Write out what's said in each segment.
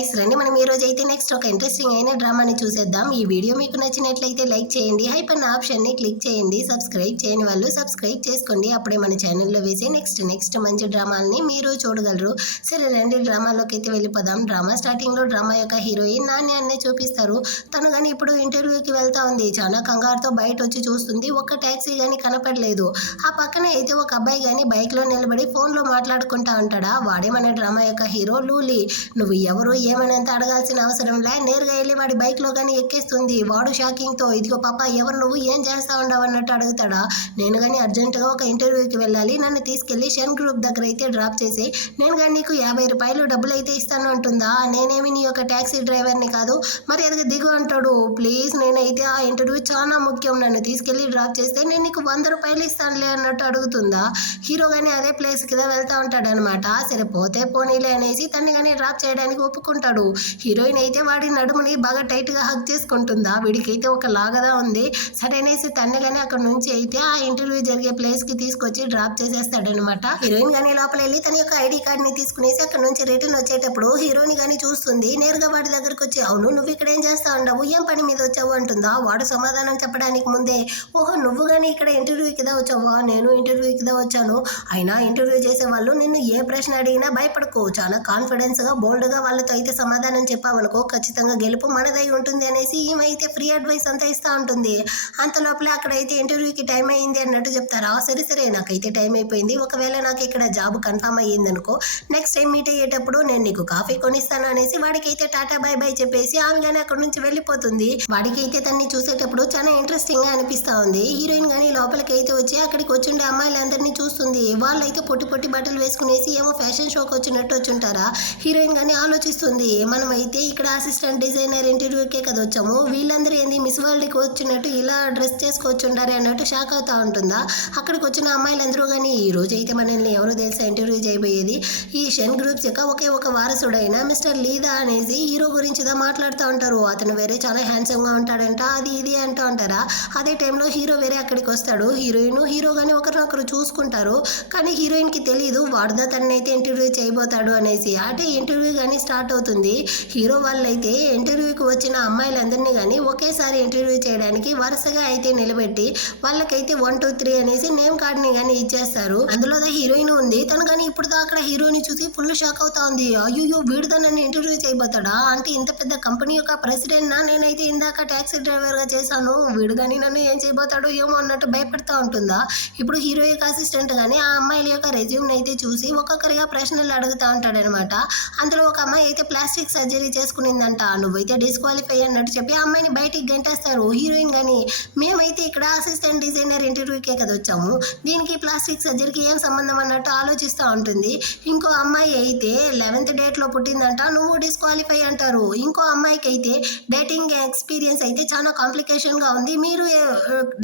Guys రండి మనం ఈ రోజు అయితే నెక్స్ట్ ఒక ఇంట్రెస్టింగ్ అయిన డ్రామాని చూసేద్దాం. ఈ వీడియో మీకు నచ్చినట్లయితే లైక్ చేయండి, హైప్ అన్న ఆప్షన్ ని క్లిక్ చేయండి, సబ్స్క్రైబ్ చేయని వాళ్ళు సబ్స్క్రైబ్ చేసుకోండి. అప్పుడే మన ఛానల్లో వేసే నెక్స్ట్ మంచి డ్రామాలని మీరు చూడగలరు. సరే రండి డ్రామాలోకి అయితే వెళ్ళిపోదాం. డ్రామా స్టార్టింగ్ లో డ్రామా యొక్క హీరోయిన్ నాణ్యాన్ని చూపిస్తారు. తను కానీ ఇప్పుడు ఇంటర్వ్యూకి వెళ్తా ఉంది. చాలా కంగారుతో బయట వచ్చి చూస్తుంది. ఒక్క టాక్సీ కానీ కనపడలేదు. ఆ పక్కన అయితే ఒక అబ్బాయి కానీ బైక్ లో నిలబడి ఫోన్ లో మాట్లాడుకుంటా ఉంటాడా. వాడే మన డ్రామా యొక్క హీరో లూలీ. నువ్వు ఎవరు ఏమనంత అడగాల్సిన అవసరంలే, నేరుగా వెళ్ళి వాడి బైక్ లో కానీ ఎక్కేస్తుంది. వాడు షాకింగ్ తో ఇదిగో పాప ఎవరు నువ్వు, ఏం చేస్తా ఉండవు అన్నట్టు అడుగుతాడా. నేను కానీ అర్జెంటుగా ఒక ఇంటర్వ్యూకి వెళ్ళాలి, నన్ను తీసుకెళ్లి షన్ గ్రూప్ దగ్గర అయితే డ్రాప్ చేసి నేను కానీ నీకు 50 రూపాయలు డబ్బులు అయితే ఇస్తాను అంటుందా. నేనేమి నీ యొక్క ట్యాక్సీ డ్రైవర్ని కాదు, మరి అది దిగు అంటాడు. ప్లీజ్ నేనైతే ఆ ఇంటర్వ్యూ చాలా ముఖ్యం, నన్ను తీసుకెళ్లి డ్రాప్ చేస్తే నేను నీకు 100 రూపాయలు ఇస్తానులే అన్నట్టు అడుగుతుందా. హీరో కానీ అదే ప్లేస్ కింద వెళ్తా ఉంటాడు అనమాట. సరే పోతే పోనీలే అనేసి తన్ని కానీ డ్రాప్ చేయడానికి ఒప్పుకుంటాడు. హీరోయిన్ అయితే వాడి నడుముని బాగా టైట్ గా హగ్ చేసుకుంటుందా. వీడికైతే ఒక లాగదా ఉంది. సరే అనేసి తన్ని కానీ అక్కడ నుంచి అయితే ఆ ఇంటర్వ్యూ జరిగే ప్లేస్ కి తీసుకొచ్చి డ్రాప్ చేసేస్తాడనమాట. హీరోయిన్ కానీ లోపల వెళ్ళి తన యొక్క ఐడి కార్డ్ ని తీసుకునేసి అక్కడ నుంచి రిటర్న్ వచ్చేటప్పుడు హీరోని కానీ చూస్తుంది. నేరుగా వాడి దగ్గరకు వచ్చి అవును నువ్వు ఇక్కడ ఏం చేస్తా ఉండవు, ఏం పని మీద వచ్చావు అంటుందా. వాడు సమాధానం చెప్పడానికి ముందే ఓహో నువ్వు కానీ ఇక్కడ ఇంటర్వ్యూ కింద వచ్చావా, నేను ఇంటర్వ్యూ కింద వచ్చాను. అయినా ఇంటర్వ్యూ చేసే వాళ్ళు నిన్ను ఏ ప్రశ్న అడిగినా భయపడకు, చాలా కాన్ఫిడెన్స్ గా బోల్డ్ గా వాళ్ళతో అయితే సమాధానం చెప్పావనుకో ఖచ్చితంగా గెలుపు మనదై ఉంటుంది అనేసి ఈమె అయితే ఫ్రీ అడ్వైస్ అంతా ఇస్తా ఉంటుంది. అంత లోపల అక్కడైతే ఇంటర్వ్యూకి టైం అయ్యింది అన్నట్టు చెప్తారా. సరే నాకైతే టైం అయిపోయింది, ఒకవేళ నాకు ఇక్కడ జాబ్ కన్ఫర్మ్ అయ్యింది అనుకో నెక్స్ట్ టైం మీట్ అయ్యేటప్పుడు నేను నీకు కాఫీ కొనిస్తాను అనేసి వాడికైతే టాటా బై బై చెప్పేసి ఆమె కానీ అక్కడ నుంచి వెళ్ళిపోతుంది. వాడికైతే తన్ని చూసేటప్పుడు చాలా ఇంట్రెస్టింగ్ గా అనిపిస్తా ఉంది. హీరోయిన్ కానీ లోపలికి అయితే వచ్చి అక్కడికి వచ్చిండే అమ్మాయిలందరినీ చూస్తుంది. వాళ్ళైతే పొట్టి బట్టలు వేసుకునేసి ఏమో ఫ్యాషన్ షోకి వచ్చినట్టు వచ్చుంటారా. హీరోయిన్ కానీ ఆలోచిస్తుంది, మనమైతే ఇక్కడ అసిస్టెంట్ డిజైనర్ ఇంటర్వ్యూకే కదా వచ్చాము, వీళ్ళందరూ ఏంది మిస్ వరల్డ్కి వచ్చినట్టు ఇలా డ్రెస్ చేసుకొచ్చుంటారే అన్నట్టు షాక్ అవుతా ఉంటుందా. అక్కడికి వచ్చిన అమ్మాయిలందరూ కానీ ఈ రోజు అయితే మనల్ని ఎవరు తెలుసా ఇంటర్వ్యూ చేయబోయేది ఈ షన్ గ్రూప్స్ యొక్క ఒకే ఒక వారసుడైన మిస్టర్ లీదా అనేసి హీరో గురించిదా మాట్లాడుతూ ఉంటారు. అతను వేరే చాలా హ్యాండ్సమ్ గా ఉంటాడంట, అది ఇది అంటూ ఉంటారా. అదే టైంలో హీరో వేరే అక్కడికి వస్తాడు. హీరోయిన్ హీరో కానీ ఒకరినొకరు చూసుకుంటారు. కానీ హీరోయిన్ కి తెలియదు వాడుదా తనైతే ఇంటర్వ్యూ చేయబోతాడు అనేసి. అంటే ఇంటర్వ్యూ కానీ స్టార్ట్ అవుతుంది. హీరో వాళ్ళైతే ఇంటర్వ్యూకి వచ్చిన అమ్మాయిలందరినీ కానీ ఒకేసారి ఇంటర్వ్యూ చేయడానికి వరుసగా అయితే నిలబెట్టి వాళ్ళకైతే 1 2 3 అనేసి నేమ్ కార్డ్ ని కానీ ఇచ్చేస్తారు. అందులో హీరోయిన్ ఉంది. తను కానీ ఇప్పుడు అక్కడ హీరోని చూసి ఫుల్ షాక్ అవుతా ఉంది. అయ్యో వీడుదా నన్ను ఇంటర్వ్యూ చేయబోతాడా, అంటే ఇంత పెద్ద కంపెనీ యొక్క ప్రెసిడెంట్ నా, నేనైతే ఇందాక ట్యాక్సీ డ్రైవర్ గా చేశాను, వీడు కానీ నన్ను ఏం చేయబోతాడో ఏమో అన్నట్టు భయపడతా ఉంటుందా. ఇప్పుడు హీరో యొక్క అసిస్టెంట్ కానీ ఆ అమ్మాయిల యొక్క రెజ్యూమ్ అయితే చూసి ఒక్కొక్కరిగా ప్రశ్నలు అడుగుతా ఉంటాడనమాట. అందులో ఒక అమ్మాయి అయితే ప్లాస్టిక్ సర్జరీ చేసుకునిందంట, నువ్వైతే డిస్క్వాలిఫై అన్నట్టు చెప్పి ఆ అమ్మాయిని బయటికి గంటేస్తారు. హీరోయిన్ కానీ మేమైతే ఇక్కడ అసిస్టెంట్ డిజైనర్ ఇంటర్వ్యూకే కదా వచ్చాము, దీనికి ప్లాస్టిక్ సర్జరీకి ఏం సంబంధం అన్నట్టు ఆలోచిస్తూ ఉంటుంది. ఇంకో అమ్మాయి అయితే 11th డేట్ లో పుట్టిందంట, నువ్వు డిస్క్వాలిఫై అంటారు. ఇంకో అమ్మాయికి అయితే డేటింగ్ ఎక్స్పీరియన్స్ అయితే చాలా కాంప్లికేషన్ గా ఉంది, మీరు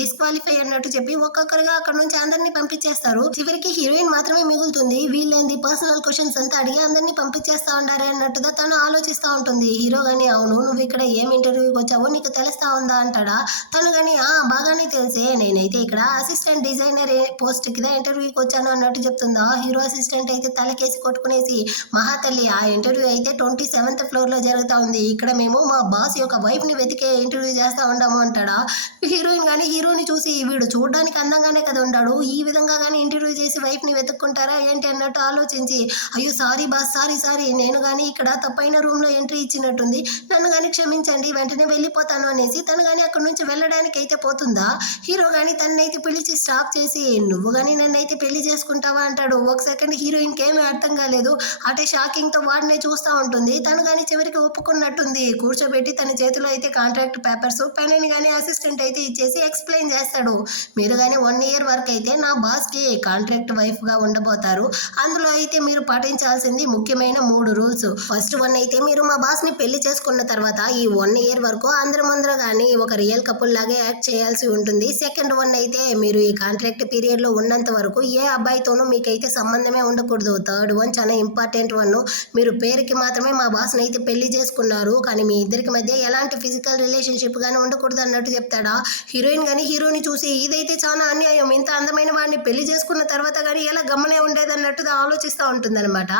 డిస్క్వాలిఫై అన్నట్టు చెప్పి ఒక్కొక్కరుగా అక్కడ నుంచి అందరినీ పంపించేస్తారు. చివరికి హీరోయిన్ మాత్రమే మిగులుతుంది. వీళ్ళేంది పర్సనల్ క్వశ్చన్స్ అంతా అడిగి అందరినీ పంపించేస్తా ఉండారే అన్నట్టుగా తను ఆలోచిస్తూ ఉంటుంది. హీరో గానీ అవును నువ్వు ఇక్కడ ఏం ఇంటర్వ్యూకి వచ్చావో నీకు తెలుస్తా ఉందా అంటాడా. తను గానీ బాగానే తెలిసే, నేనైతే ఇక్కడ అసిస్టెంట్ డిజైనర్ పోస్ట్ కింద ఇంటర్వ్యూకి వచ్చాను అన్నట్టు చెప్తుందా. హీరో అసిస్టెంట్ అయితే తలకేసి కొట్టుకునేసి మహాతల్లి ఆ ఇంటర్వ్యూ అయితే 27th ఫ్లోర్ లో జరుగుతా ఉంది, ఇక్కడ మేము మా బాస్ యొక్క వైఫ్ ని వెతికే ఇంటర్వ్యూ చేస్తా ఉండాము అంటాడా. హీరోయిన్ కానీ హీరోని చూసి వీడు చూడడానికి అందంగానే కదా ఉన్నాడు, ఈ విధంగా కానీ ఇంటర్వ్యూ చేసి వైఫ్ ని వెతుక్కుంటారా ఏంటి అన్నట్టు ఆలోచించి అయ్యో సారీ బాస్ సారీ నేను కానీ ఇక్కడ తప్పైన రూమ్ లో ఎంట్రీ ఇచ్చినట్టుంది, నన్ను కానీ క్షమించండి వెంటనే వెళ్ళిపోతాను అనేసి తను కానీ అక్కడ నుంచి వెళ్ళడానికి అయితే పోతుందా. హీరో కానీ తనైతే పిలిచి స్టాప్ చేసి నువ్వు కానీ నన్ను అయితే పెళ్లి చేసుకుంటావా అంటాడు. ఒక సెకండ్ హీరోయిన్ కి ఏమీ అర్థం కాలేదు. అంటే షాకింగ్ తో వాడినే చూస్తూ ఉంటుంది. తను కానీ చివరికి ఒప్పుకున్నట్టుంది. కూర్చోబెట్టి తన చేతిలో అయితే కాంట్రాక్ట్ పేపర్స్ పెన్ కానీ అసిస్టెంట్ అయితే ఇచ్చేసి ఎక్స్ప్లెయిన్ చేస్తాడు. మీరు కానీ 1 year వరకు అయితే నా బాస్ కి కాంట్రాక్ట్ వైఫ్ గా ఉండబోతారు. అందులో అయితే మీరు పాటించాల్సింది ముఖ్యమైన 3 రూల్స్. ఫస్ట్ వన్ అయితే మీరు మా బాస్ ని పెళ్లి చేసుకున్న తర్వాత ఈ 1 year వరకు అందరి ముందర కానీ ఒక రియల్ కపుల్ లాగే యాక్ట్ చేయాల్సి ఉంటుంది. సెకండ్ వన్ అయితే మీరు ఈ కాంట్రాక్ట్ పీరియడ్ లో ఉన్నంత వరకు ఏ అబ్బాయితోనూ మీకైతే సంబంధమే ఉండకూడదు. థర్డ్ వన్ చాలా ఇంపార్టెంట్ వన్, మీరు పేరుకి మాత్రమే మా బాస్ ని అయితే పెళ్లి చేసుకున్నారు, కానీ మీ ఇద్దరికి మధ్య ఎలాంటి ఫిజికల్ రిలేషన్షిప్ గానీ ఉండకూడదు అన్నట్టు చెప్తాడా. హీరోయిన్ కానీ హీరోని చూసి ఇదైతే చాలా అన్యాయం, ఇంత అందమైన వాడిని పెళ్లి చేసుకున్న తర్వాత కానీ ఎలా గమ్మనే ఉండేది అన్నట్టుగా ఆలోచిస్తూ ఉంటుంది అనమాట.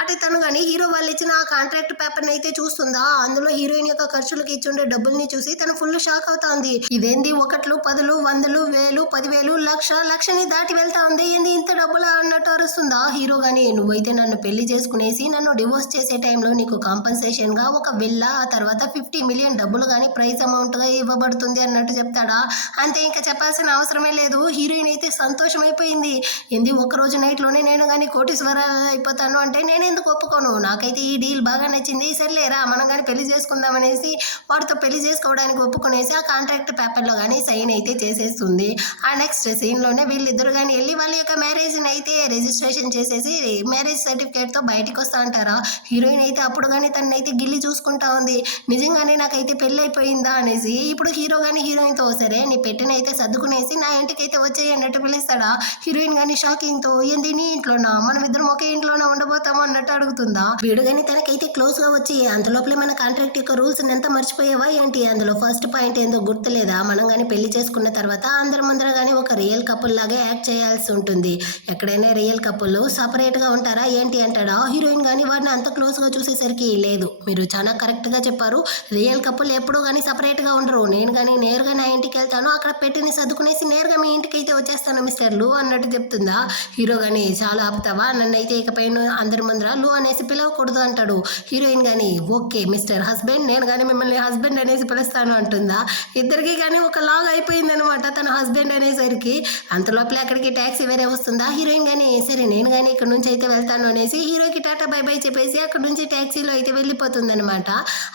అటు తను కానీ హీరో వాళ్ళు ఇచ్చిన ఆ కాంట్రాక్ట్ పేపర్ అయితే చూస్తుందా అందులో హీరోయిన్ యొక్క ఖర్చులకు ఇచ్చుండే డబ్బుల్ని చూసి తను ఫుల్ షాక్ అవుతోంది. ఇదేంది ఒకట్లు పదులు వందలు వేలు 10,000 లక్షని దాటి వెళ్తా ఉంది, ఏంది ఇంత డబ్బులా అన్నట్టు అరుస్తుందా హీరో గాని. నువ్వైతే నన్ను పెళ్లి చేసుకునేసి నన్ను డివోర్స్ చేసే టైంలో నీకు కాంపన్సేషన్ గా ఒక విల్లా, ఆ తర్వాత 50 మిలియన్ డబ్బులు గానీ ప్రైజ్ అమౌంట్ గా ఇవ్వబడుతుంది అన్నట్టు చెప్తాడా. అంతే, ఇంకా చెప్పాల్సిన అవసరమే లేదు. హీరోయిన్ అయితే సంతోషమైపోయింది. ఏంది ఒక్కరోజు నైట్ లోనే నేను కానీ కోటీశ్వరాలు అయిపోతాను అంటే నేను ఎందుకు ఒప్పుకోను, నాకైతే ఈ డీల్ బాగా నచ్చింది, సర్లేరా మనం కానీ పెళ్లి చేసుకుందాం అనేసి వాడితో పెళ్లి చేసుకోవడానికి ఒప్పుకునేసి ఆ కాంట్రాక్ట్ పేపర్ లో కానీ సైన్ అయితే చేసేస్తుంది. ఆ నెక్స్ట్ సీన్ లోనే వీళ్ళిద్దరు కానీ వెళ్ళి వాళ్ళ యొక్క మ్యారేజ్ అయితే రిజిస్ట్రేషన్ చేసేసి మ్యారేజ్ సర్టిఫికేట్ తో బయటకు వస్తా అంటారా. హీరోయిన్ అయితే అప్పుడు కానీ తనైతే గిల్లి చూసుకుంటా ఉంది, నిజంగానే నాకైతే పెళ్లి అయిపోయిందా అనేసి. ఇప్పుడు హీరో కానీ హీరోయిన్ తో సరే నీ పెట్టినైతే సర్దుకునేసి నా ఇంటికైతే వచ్చేయి అన్నట్టు పిలుస్తాడా. హీరోయిన్ కానీ షాకింగ్ తో ఏంది నీ ఇంట్లోనా, మనం ఇద్దరం ఒకే ఇంట్లోనే ఉండబోతాము అన్నట్టు అడుగుతుందా. వీడు కానీ తనకైతే క్లోజ్ గా వచ్చి అంతలోపలే మన కాంట్రాక్ట్ యొక్క రూల్స్ ఎంత మర్చిపోయావా ఏంటి, అందులో ఫస్ట్ పాయింట్ ఏందో గుర్తులేదా, మనం కానీ పెళ్లి చేసుకున్న తర్వాత అందరం కానీ ఒక రియల్ కపుల్ లాగే యాక్ట్ చేయాల్సి ఉంటుంది, ఎక్కడైనా రియల్ కపుల్ సపరేట్ గా ఉంటారా ఏంటి అంటాడా. హీరోయిన్ కానీ వాడిని అంత క్లోజ్ గా చూసేసరికి లేదు మీరు చాలా కరెక్ట్ గా చెప్పారు, రియల్ కపుల్ ఎప్పుడు కానీ సపరేట్ గా ఉండరు, నేను కానీ నేరుగా నా ఇంటికి వెళ్తాను, అక్కడ పెట్టిని సర్దుకునేసి నేరుగా మీ ఇంటికి అయితే వచ్చేస్తాను మిస్టర్ లు అన్నట్టు చెప్తుందా. హీరో కానీ చాలా ఆపుతావా, నన్ను అయితే ఇకపైన అందరి ముందర లు అనేసి పిలవకూడదు అంటాడు. హీరోయిన్ కానీ ఓకే మిస్టర్ హస్బెండ్, నేను కానీ మిమ్మల్ని హస్బెండ్ అనేసి పిలుస్తాను అంటుందా. ఇద్దరికి కానీ ఒక లాగ్ అయిపోయింది అనమాట తన హస్బెండ్ అనేసరికి. అంతలోపల అక్కడికి ట్యాక్సీ వేరే వస్తుందా. హీరోయిన్ కానీ సరే నేను కానీ ఇక్కడ నుంచి అయితే వెళ్తాను అనేసి హీరోకి టాటా బై బై చెప్పేసి అక్కడ నుంచి ట్యాక్సీలో అయితే వెళ్ళిపోతుంది అనమాట.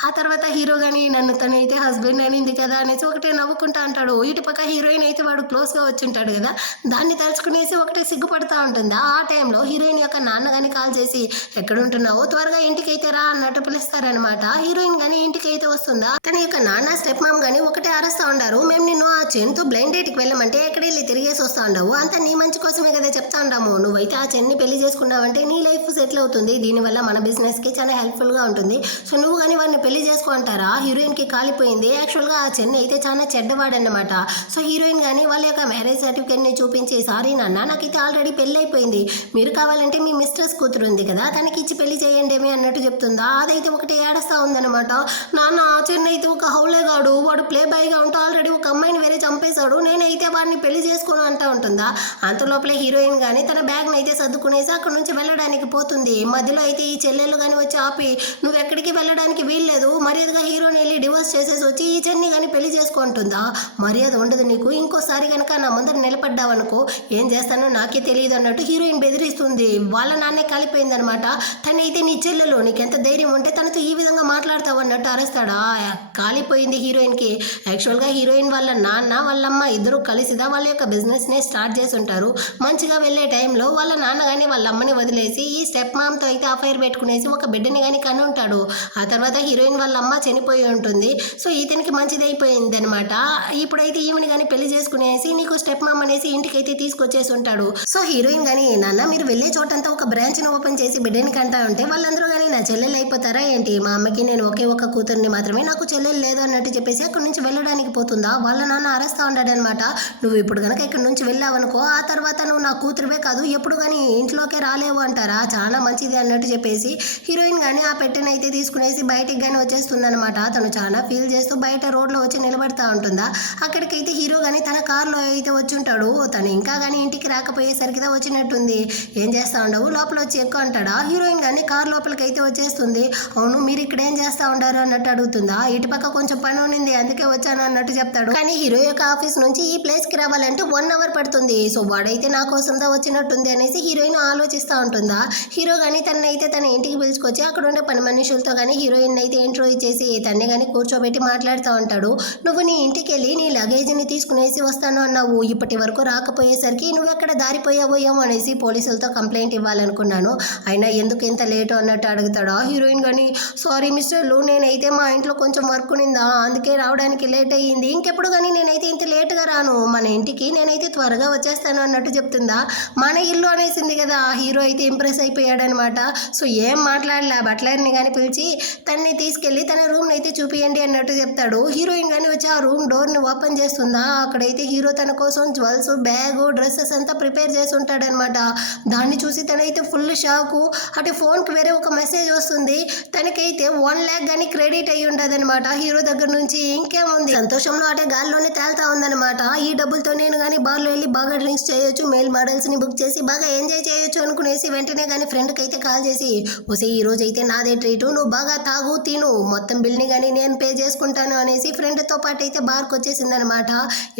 ఆ తర్వాత హీరో కానీ నన్ను తను అయితే హస్బెండ్ అనింది కదా అనేసి ఒకటే నవ్వుకుంటా అంటాడు. ఇటు పక్క హీరోయిన్ అయితే వాడు క్లోజ్ గా వచ్చి ఉంటాడు కదా, దాన్ని తలుచుకునేసి ఒకటే సిగ్గుపడతా ఉంటుందా. ఆ టైంలో హీరోయిన్ యొక్క నాన్న కానీ కాల్ చేసి ఎక్కడ ఉంటున్నావో త్వరగా ఇంటికి అయితే రా అన్నట్టు పిలుస్తారనమాట. హీరోయిన్ కానీ ఇంటికి అయితే వస్తుందా. తన యొక్క నాన్న స్టెప్ మామ్ కానీ ఒకటే అరుస్తా ఉండారు, మేము నిన్ను ఆ చెన్తో బ్లైండ్ డేట్కి వెళ్ళమంటే ఎక్కడ వెళ్ళి తిరిగేసి వస్తా ఉండవు, అంతా నీ మంచి కోసమే కదా చెప్తా ఉంటాము, నువ్వైతే ఆ చెన్ని పెళ్లి చేసుకున్నావంటే నీ లైఫ్ సెటిల్ అవుతుంది, దీనివల్ల మన బిజినెస్ కి చాలా హెల్ప్ఫుల్ గా ఉంటుంది, సో నువ్వు కానీ వాడిని పెళ్లి చేసుకో అంటారా. హీరోయిన్ కి కాలిపోయింది. యాక్చువల్ గా ఆ చెన్ని అయితే చాలా చెడ్డవాడన్నమాట. సో హీరోయిన్ కానీ వాళ్ళ యొక్క మ్యారేజ్ సర్టిఫికేట్ ని చూపించి సారీ నాన్న నాకైతే ఆల్రెడీ పెళ్లి అయిపోయింది, మీరు కావాలంటే మీ మిస్ట్రెస్ కూతురు ఉంది కదా తనకి ఇచ్చి పెళ్లి చేయండి అన్నట్టు చెప్తుందా. అదైతే ఒకటి ఏడుస్తా ఉందన్నమాట. నాన్న ఆ చెన్ని అయితే ఒక హౌలేగాడు, వాడు ప్లే బాయ్ గా ఉంటూ ఆల్రెడీ ఒక అమ్మాయిని వేరే చంపేశాడు, నేనైతే వాడిని పెళ్లి చేసుకోను అంటా ఉంటుందా. అంతలోపలే హీరోయిన్ కానీ తన బ్యాగ్ అయితే సర్దుకునేసి అక్కడ నుంచి వెళ్ళడానికి పోతుంది. మధ్యలో అయితే ఈ చెల్లెళ్ళు కానీ వచ్చి ఆపి నువ్వు ఎక్కడికి వెళ్ళడానికి వీల్లేదు, మర్యాదగా హీరోని వెళ్ళి డివోర్స్ చేసేసి వచ్చి ఈ చెన్ని కానీ పెళ్లి చేసుకుంటుందా. మర్యాద ఉండదు నీకు, ఇంకోసారి కనుక నా ముందర నిలబడ్డావనుకో ఏం చేస్తానో నాకే తెలియదు అన్నట్టు హీరోయిన్ బెదిరిస్తుంది. వాళ్ళ నాన్నే కాలిపోయింది అనమాట. తనైతే నీ చెల్లెలు నీకెంత ధైర్యం ఉంటే తనతో ఈ విధంగా మాట్లాడతావు అన్నట్టు అరుస్తాడా. కాలిపోయింది హీరోయిన్ కి. యాక్చువల్ గా హీరోయిన్ వాళ్ళ నాన్న వాళ్ళమ్మ ఇద్దరు కలిసిదా వాళ్ళ యొక్క బిజినెస్ నే స్టార్ట్ చేసి ఉంటారు. మంచిగా వెళ్ళే టైంలో వాళ్ళ నాన్న కానీ వాళ్ళ అమ్మని వదిలేసి ఈ స్టెప్ మామ్తో అయితే అఫైర్ పెట్టుకునేసి ఒక బిడ్డని కానీ కని ఉంటాడు. ఆ తర్వాత హీరోయిన్ వాళ్ళ అమ్మ చనిపోయి ఉంటుంది. సో ఇతనికి మంచిది అయిపోయింది అనమాట. ఇప్పుడైతే ఈమెని కానీ పెళ్లి చేసుకునేసి నీకు స్టెప్ మామ్ అనేసి ఇంటికైతే తీసుకొచ్చేసి ఉంటాడు. సో హీరోయిన్ కానీ నాన్న మీరు వెళ్ళే చోటంతా ఒక బ్రాంచ్ ని ఓపెన్ చేసి బిడ్డని కంటా ఉంటే వాళ్ళందరూ కానీ నా చెల్లెలు అయిపోతారా ఏంటి, మా అమ్మకి నేను ఒకే ఒక కూతుర్ని మాత్రమే, నాకు చెల్లెలు లేదు అన్నట్టు చెప్పేసి అక్కడి నుంచి వెళ్ళడానికి పోతుందా. వాళ్ళ నాన్న అరస్తా ఉంటాడనమాట. నువ్వు ఇప్పుడు కనుక ఇక్కడ నుంచి వెళ్ళావనుకో ఆ తర్వాత నువ్వు నా కూతురువే కాదు ఎప్పుడు కానీ ఇంట్లోకే రాలేవు అంటారా, చాలా మంచిది అన్నట్టు చెప్పేసి హీరోయిన్ కానీ ఆ పెట్టెనైతే తీసుకునేసి బయటికి కానీ వచ్చేస్తుందనమాట. తను చాలా ఫీల్ చేస్తూ బయట రోడ్లో వచ్చి నిలబడతా ఉంటుందా. అక్కడికైతే హీరో కానీ తన కార్లో అయితే వచ్చి ఉంటాడు. తను ఇంకా కానీ ఇంటికి రాకపోయేసరికి వచ్చినట్టుంది, ఏం చేస్తా ఉండవు లోపల వచ్చి ఎక్కువ అంటాడా. హీరోయిన్ కానీ కార్ లోపలికి అయితే వచ్చేస్తుంది. అవును మీరు ఇక్కడ ఏం చేస్తా ఉండారు అన్నట్టు అడుగుతుందా. ఇటుపక్క కొంచెం పని ఉన్నింది అందుకే వచ్చాను అన్నట్టు చెప్తాడు. కానీ హీరో యొక్క ఆఫీస్ నుంచి ఈ ప్లేస్ కి రావాలంటే 1 అవర్ పడుతుంది, సో వాడైతే నా కోసంగా వచ్చినట్టుంది అనేసి హీరోయిన్ ఆలోచిస్తూ ఉంటుందా. హీరో కానీ తనైతే తన ఇంటికి పిలుచుకొచ్చి అక్కడ ఉండే పని మనుషులతో కానీ హీరోయిన్ అయితే ఇంట్రో ఇచ్చేసి తన్ని కానీ కూర్చోబెట్టి మాట్లాడుతూ ఉంటాడు. నువ్వు నీ ఇంటికి వెళ్ళి నీ లగేజ్ని తీసుకునేసి వస్తాను అన్నావు, ఇప్పటి వరకు రాకపోయేసరికి నువ్వు ఎక్కడ దారిపోయావో ఏమో అనేసి పోలీసులతో కంప్లైంట్ ఇవ్వాలనుకున్నాను, అయినా ఎందుకు ఇంత లేటు అన్నట్టు అడుగుతాడా. హీరోయిన్ కానీ సారీ మిస్టర్ లు నేనైతే మా ఇంట్లో కొంచెం వర్క్ ఉన్నిందా అందుకే రావడానికి లేట్ అయ్యింది, ఇంకెప్పుడు కానీ నేనైతే ఇంత లేట్గా రాను, మన ఇంటికి నేనైతే త్వరగా వచ్చేస్తాను అన్నట్టు చెప్తుందా. మన ఇల్లు అనేసింది కదా. హీరో అయితే ఇంప్రెస్ అయిపోయాడనమాట. సో ఏం మాట్లాడలే బట్లర్ని కానీ పిలిచి తన్ని తీసుకెళ్ళి తన రూమ్ని అయితే చూపియండి అన్నట్టు చెప్తాడు. హీరోయిన్ కానీ వచ్చి ఆ రూమ్ డోర్ని ఓపెన్ చేస్తుందా. అక్కడైతే హీరో తన కోసం జ్యువెల్స్ బ్యాగ్ డ్రెస్సెస్ అంతా ప్రిపేర్ చేసి ఉంటాడనమాట. దాన్ని చూసి తనైతే ఫుల్ షాకు. అటు ఫోన్కి వేరే ఒక మెసేజ్ వస్తుంది. తనకైతే 1 lakh కానీ క్రెడిట్ అయ్యి ఉండదన్నమాట హీరో దగ్గర నుంచి. ఇంకేముంది, సంతోషంలో అంటే గాల్లోనే తేలుతా ఉందన్నమాట. ఈ డబ్బులతో నేను కానీ బార్లో వెళ్ళి బాగా డ్రింక్స్ చేయొచ్చు, మేల్ మోడల్స్ ని బుక్ చేసి బాగా ఎంజాయ్ చేయొచ్చు అనుకునేసి వెంటనే కానీ ఫ్రెండ్కి అయితే కాల్ చేసి, ఒసే ఈ రోజు అయితే నాదే ట్రీట్, నువ్వు బాగా తాగు తిను, మొత్తం బిల్ని కానీ నేను పే చేసుకుంటాను అనేసి ఫ్రెండ్తో పాటు అయితే బార్కి వచ్చేసింది అనమాట.